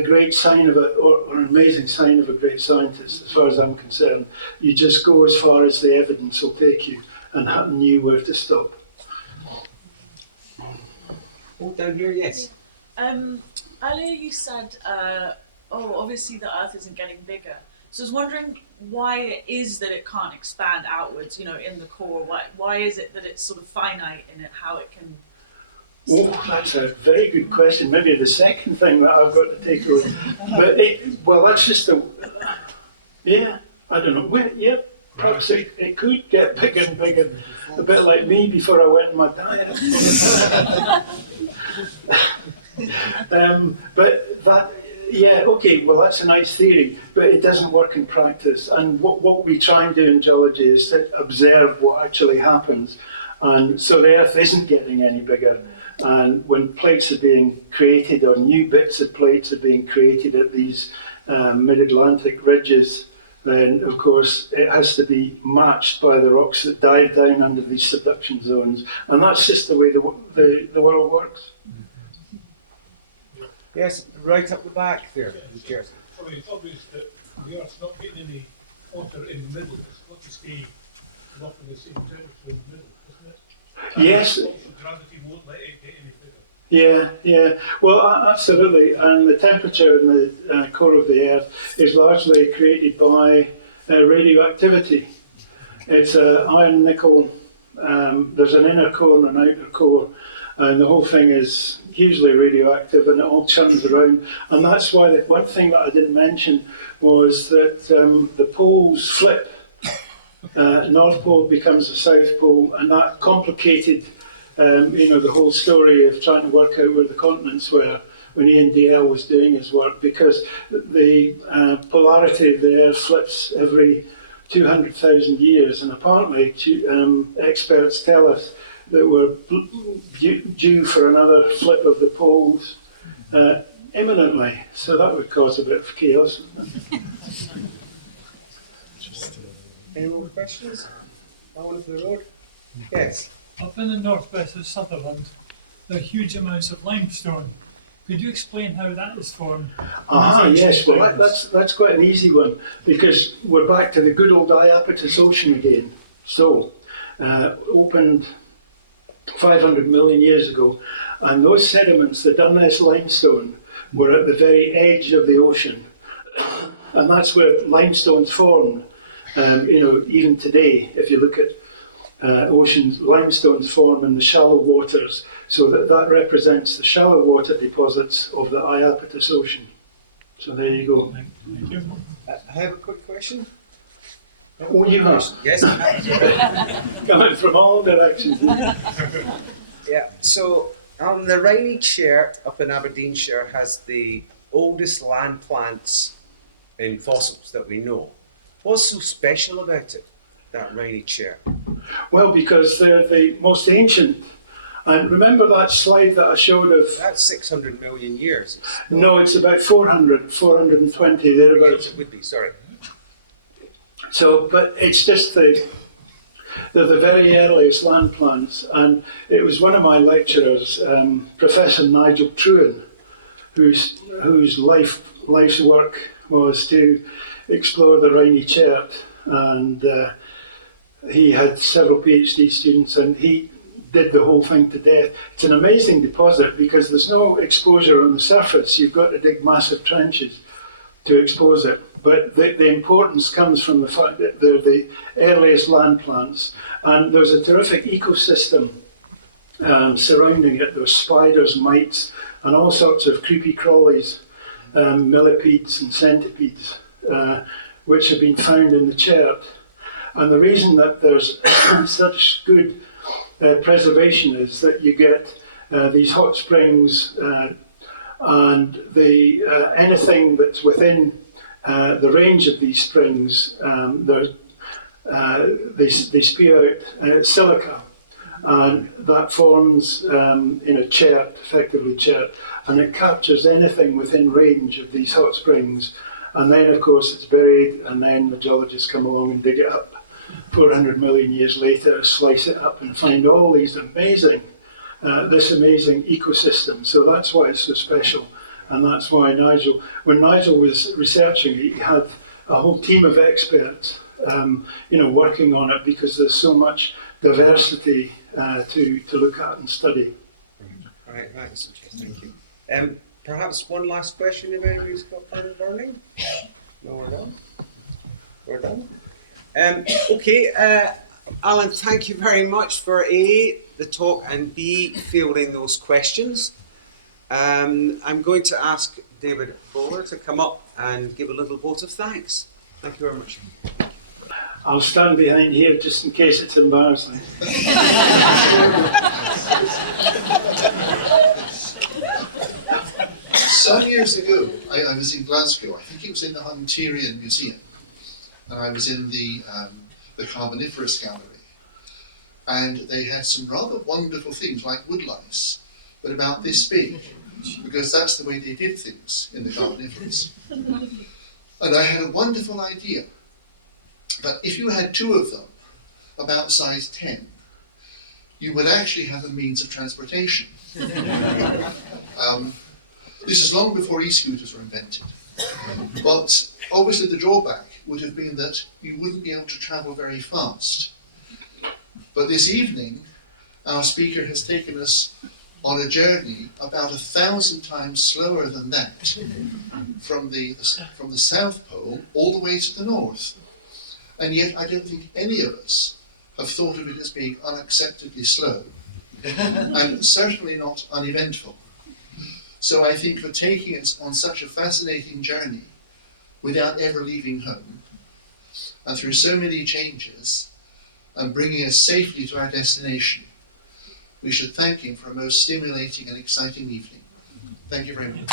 great sign of or an amazing sign of a great scientist, as far as I'm concerned. You just go as far as the evidence will take you, and Hutton knew where to stop. Oh, down here, yes. Earlier you said, obviously the Earth isn't getting bigger. So I was wondering why it is that it can't expand outwards, in the core. Why is it that it's sort of finite in it, how it can... Oh, that's a very good question. Maybe the second thing that I've got to take away. But that's just I don't know. Perhaps it could get bigger and bigger, a bit like me before I went on my diet. That's a nice theory, but it doesn't work in practice. And what we try and do in geology is to observe what actually happens. And so the Earth isn't getting any bigger. And when plates are being created, or new bits of plates are being created at these mid-Atlantic ridges, then of course it has to be matched by the rocks that dive down under these subduction zones. And that's just the way the world works. Yes, right up the back there. Yes. I mean, it's obvious that the Earth's not getting any hotter in the middle. It's got to stay roughly the same temperature in the middle, isn't it? Yes. Gravity won't let it get any bigger. Yeah. Well, absolutely. And the temperature in the core of the Earth is largely created by radioactivity. It's iron, nickel. There's an inner core and an outer core, and the whole thing is hugely radioactive, and it all churns around. And that's why one thing that I didn't mention was that the poles flip. North Pole becomes the South Pole, and that complicated, the whole story of trying to work out where the continents were when Ian DL was doing his work, because the polarity of the Earth flips every 200,000 years, and apparently experts tell us that we're due for another flip of the poles imminently. So that would cause a bit of chaos. Any more questions? Out of the road? Yes. Up in the northwest of Sutherland, there are huge amounts of limestone. Could you explain how that is formed? Yes. Well, that's quite an easy one, because we're back to the good old Iapetus Ocean again. So, opened 500 million years ago, and those sediments, the Dungeness limestone, were at the very edge of the ocean, and that's where limestones formed. Even today, if you look at oceans, limestones form in the shallow waters, so that represents the shallow water deposits of the Iapetus Ocean. So there you go. Thank you. I have a quick question. Oh, you have? Yes. Coming from all directions. Yeah. So the Rhynie Chair up in Aberdeenshire has the oldest land plants in fossils that we know. What's so special about it, that Rhynie Chair? Well, because they're the most ancient. And remember that slide that I showed of... That's 600 million years. No, it's about 420, thereabouts. It would be, sorry. So, but it's just they're the very earliest land plants. And it was one of my lecturers, Professor Nigel Trewin, whose life's work was to explore the Rhynie Chert, and he had several PhD students, and he did the whole thing to death. It's an amazing deposit because there's no exposure on the surface. You've got to dig massive trenches to expose it. But the importance comes from the fact that they're the earliest land plants, and there's a terrific ecosystem surrounding it. There's spiders, mites, and all sorts of creepy crawlies, millipedes and centipedes, which have been found in the chert. And the reason that there's such good preservation is that you get these hot springs, and anything that's within the range of these springs, they spew out silica, and that forms in a chert, effectively chert, and it captures anything within range of these hot springs. And then, of course, it's buried, and then the geologists come along and dig it up 400 million years later, slice it up, and find all these amazing, this amazing ecosystem. So that's why it's so special, and that's why when Nigel was researching, he had a whole team of experts, working on it, because there's so much diversity to look at and study. Right, thank you. Perhaps one last question if anybody's got further learning? No, we're done. We're done. Okay, Alan, thank you very much for A, the talk, and B, fielding those questions. I'm going to ask David Bowler to come up and give a little vote of thanks. Thank you very much. I'll stand behind here just in case it's embarrassing. Some years ago, I was in Glasgow. I think it was in the Hunterian Museum, and I was in the Carboniferous Gallery. And they had some rather wonderful things, like woodlice, but about this big, because that's the way they did things in the Carboniferous. And I had a wonderful idea that if you had two of them, about size 10, you would actually have a means of transportation. This is long before e-scooters were invented. But obviously the drawback would have been that you wouldn't be able to travel very fast. But this evening, our speaker has taken us on a journey about 1,000 times slower than that, from the South Pole all the way to the North. And yet I don't think any of us have thought of it as being unacceptably slow, and certainly not uneventful. So I think for taking us on such a fascinating journey without ever leaving home, and through so many changes, and bringing us safely to our destination, we should thank him for a most stimulating and exciting evening. Thank you very much.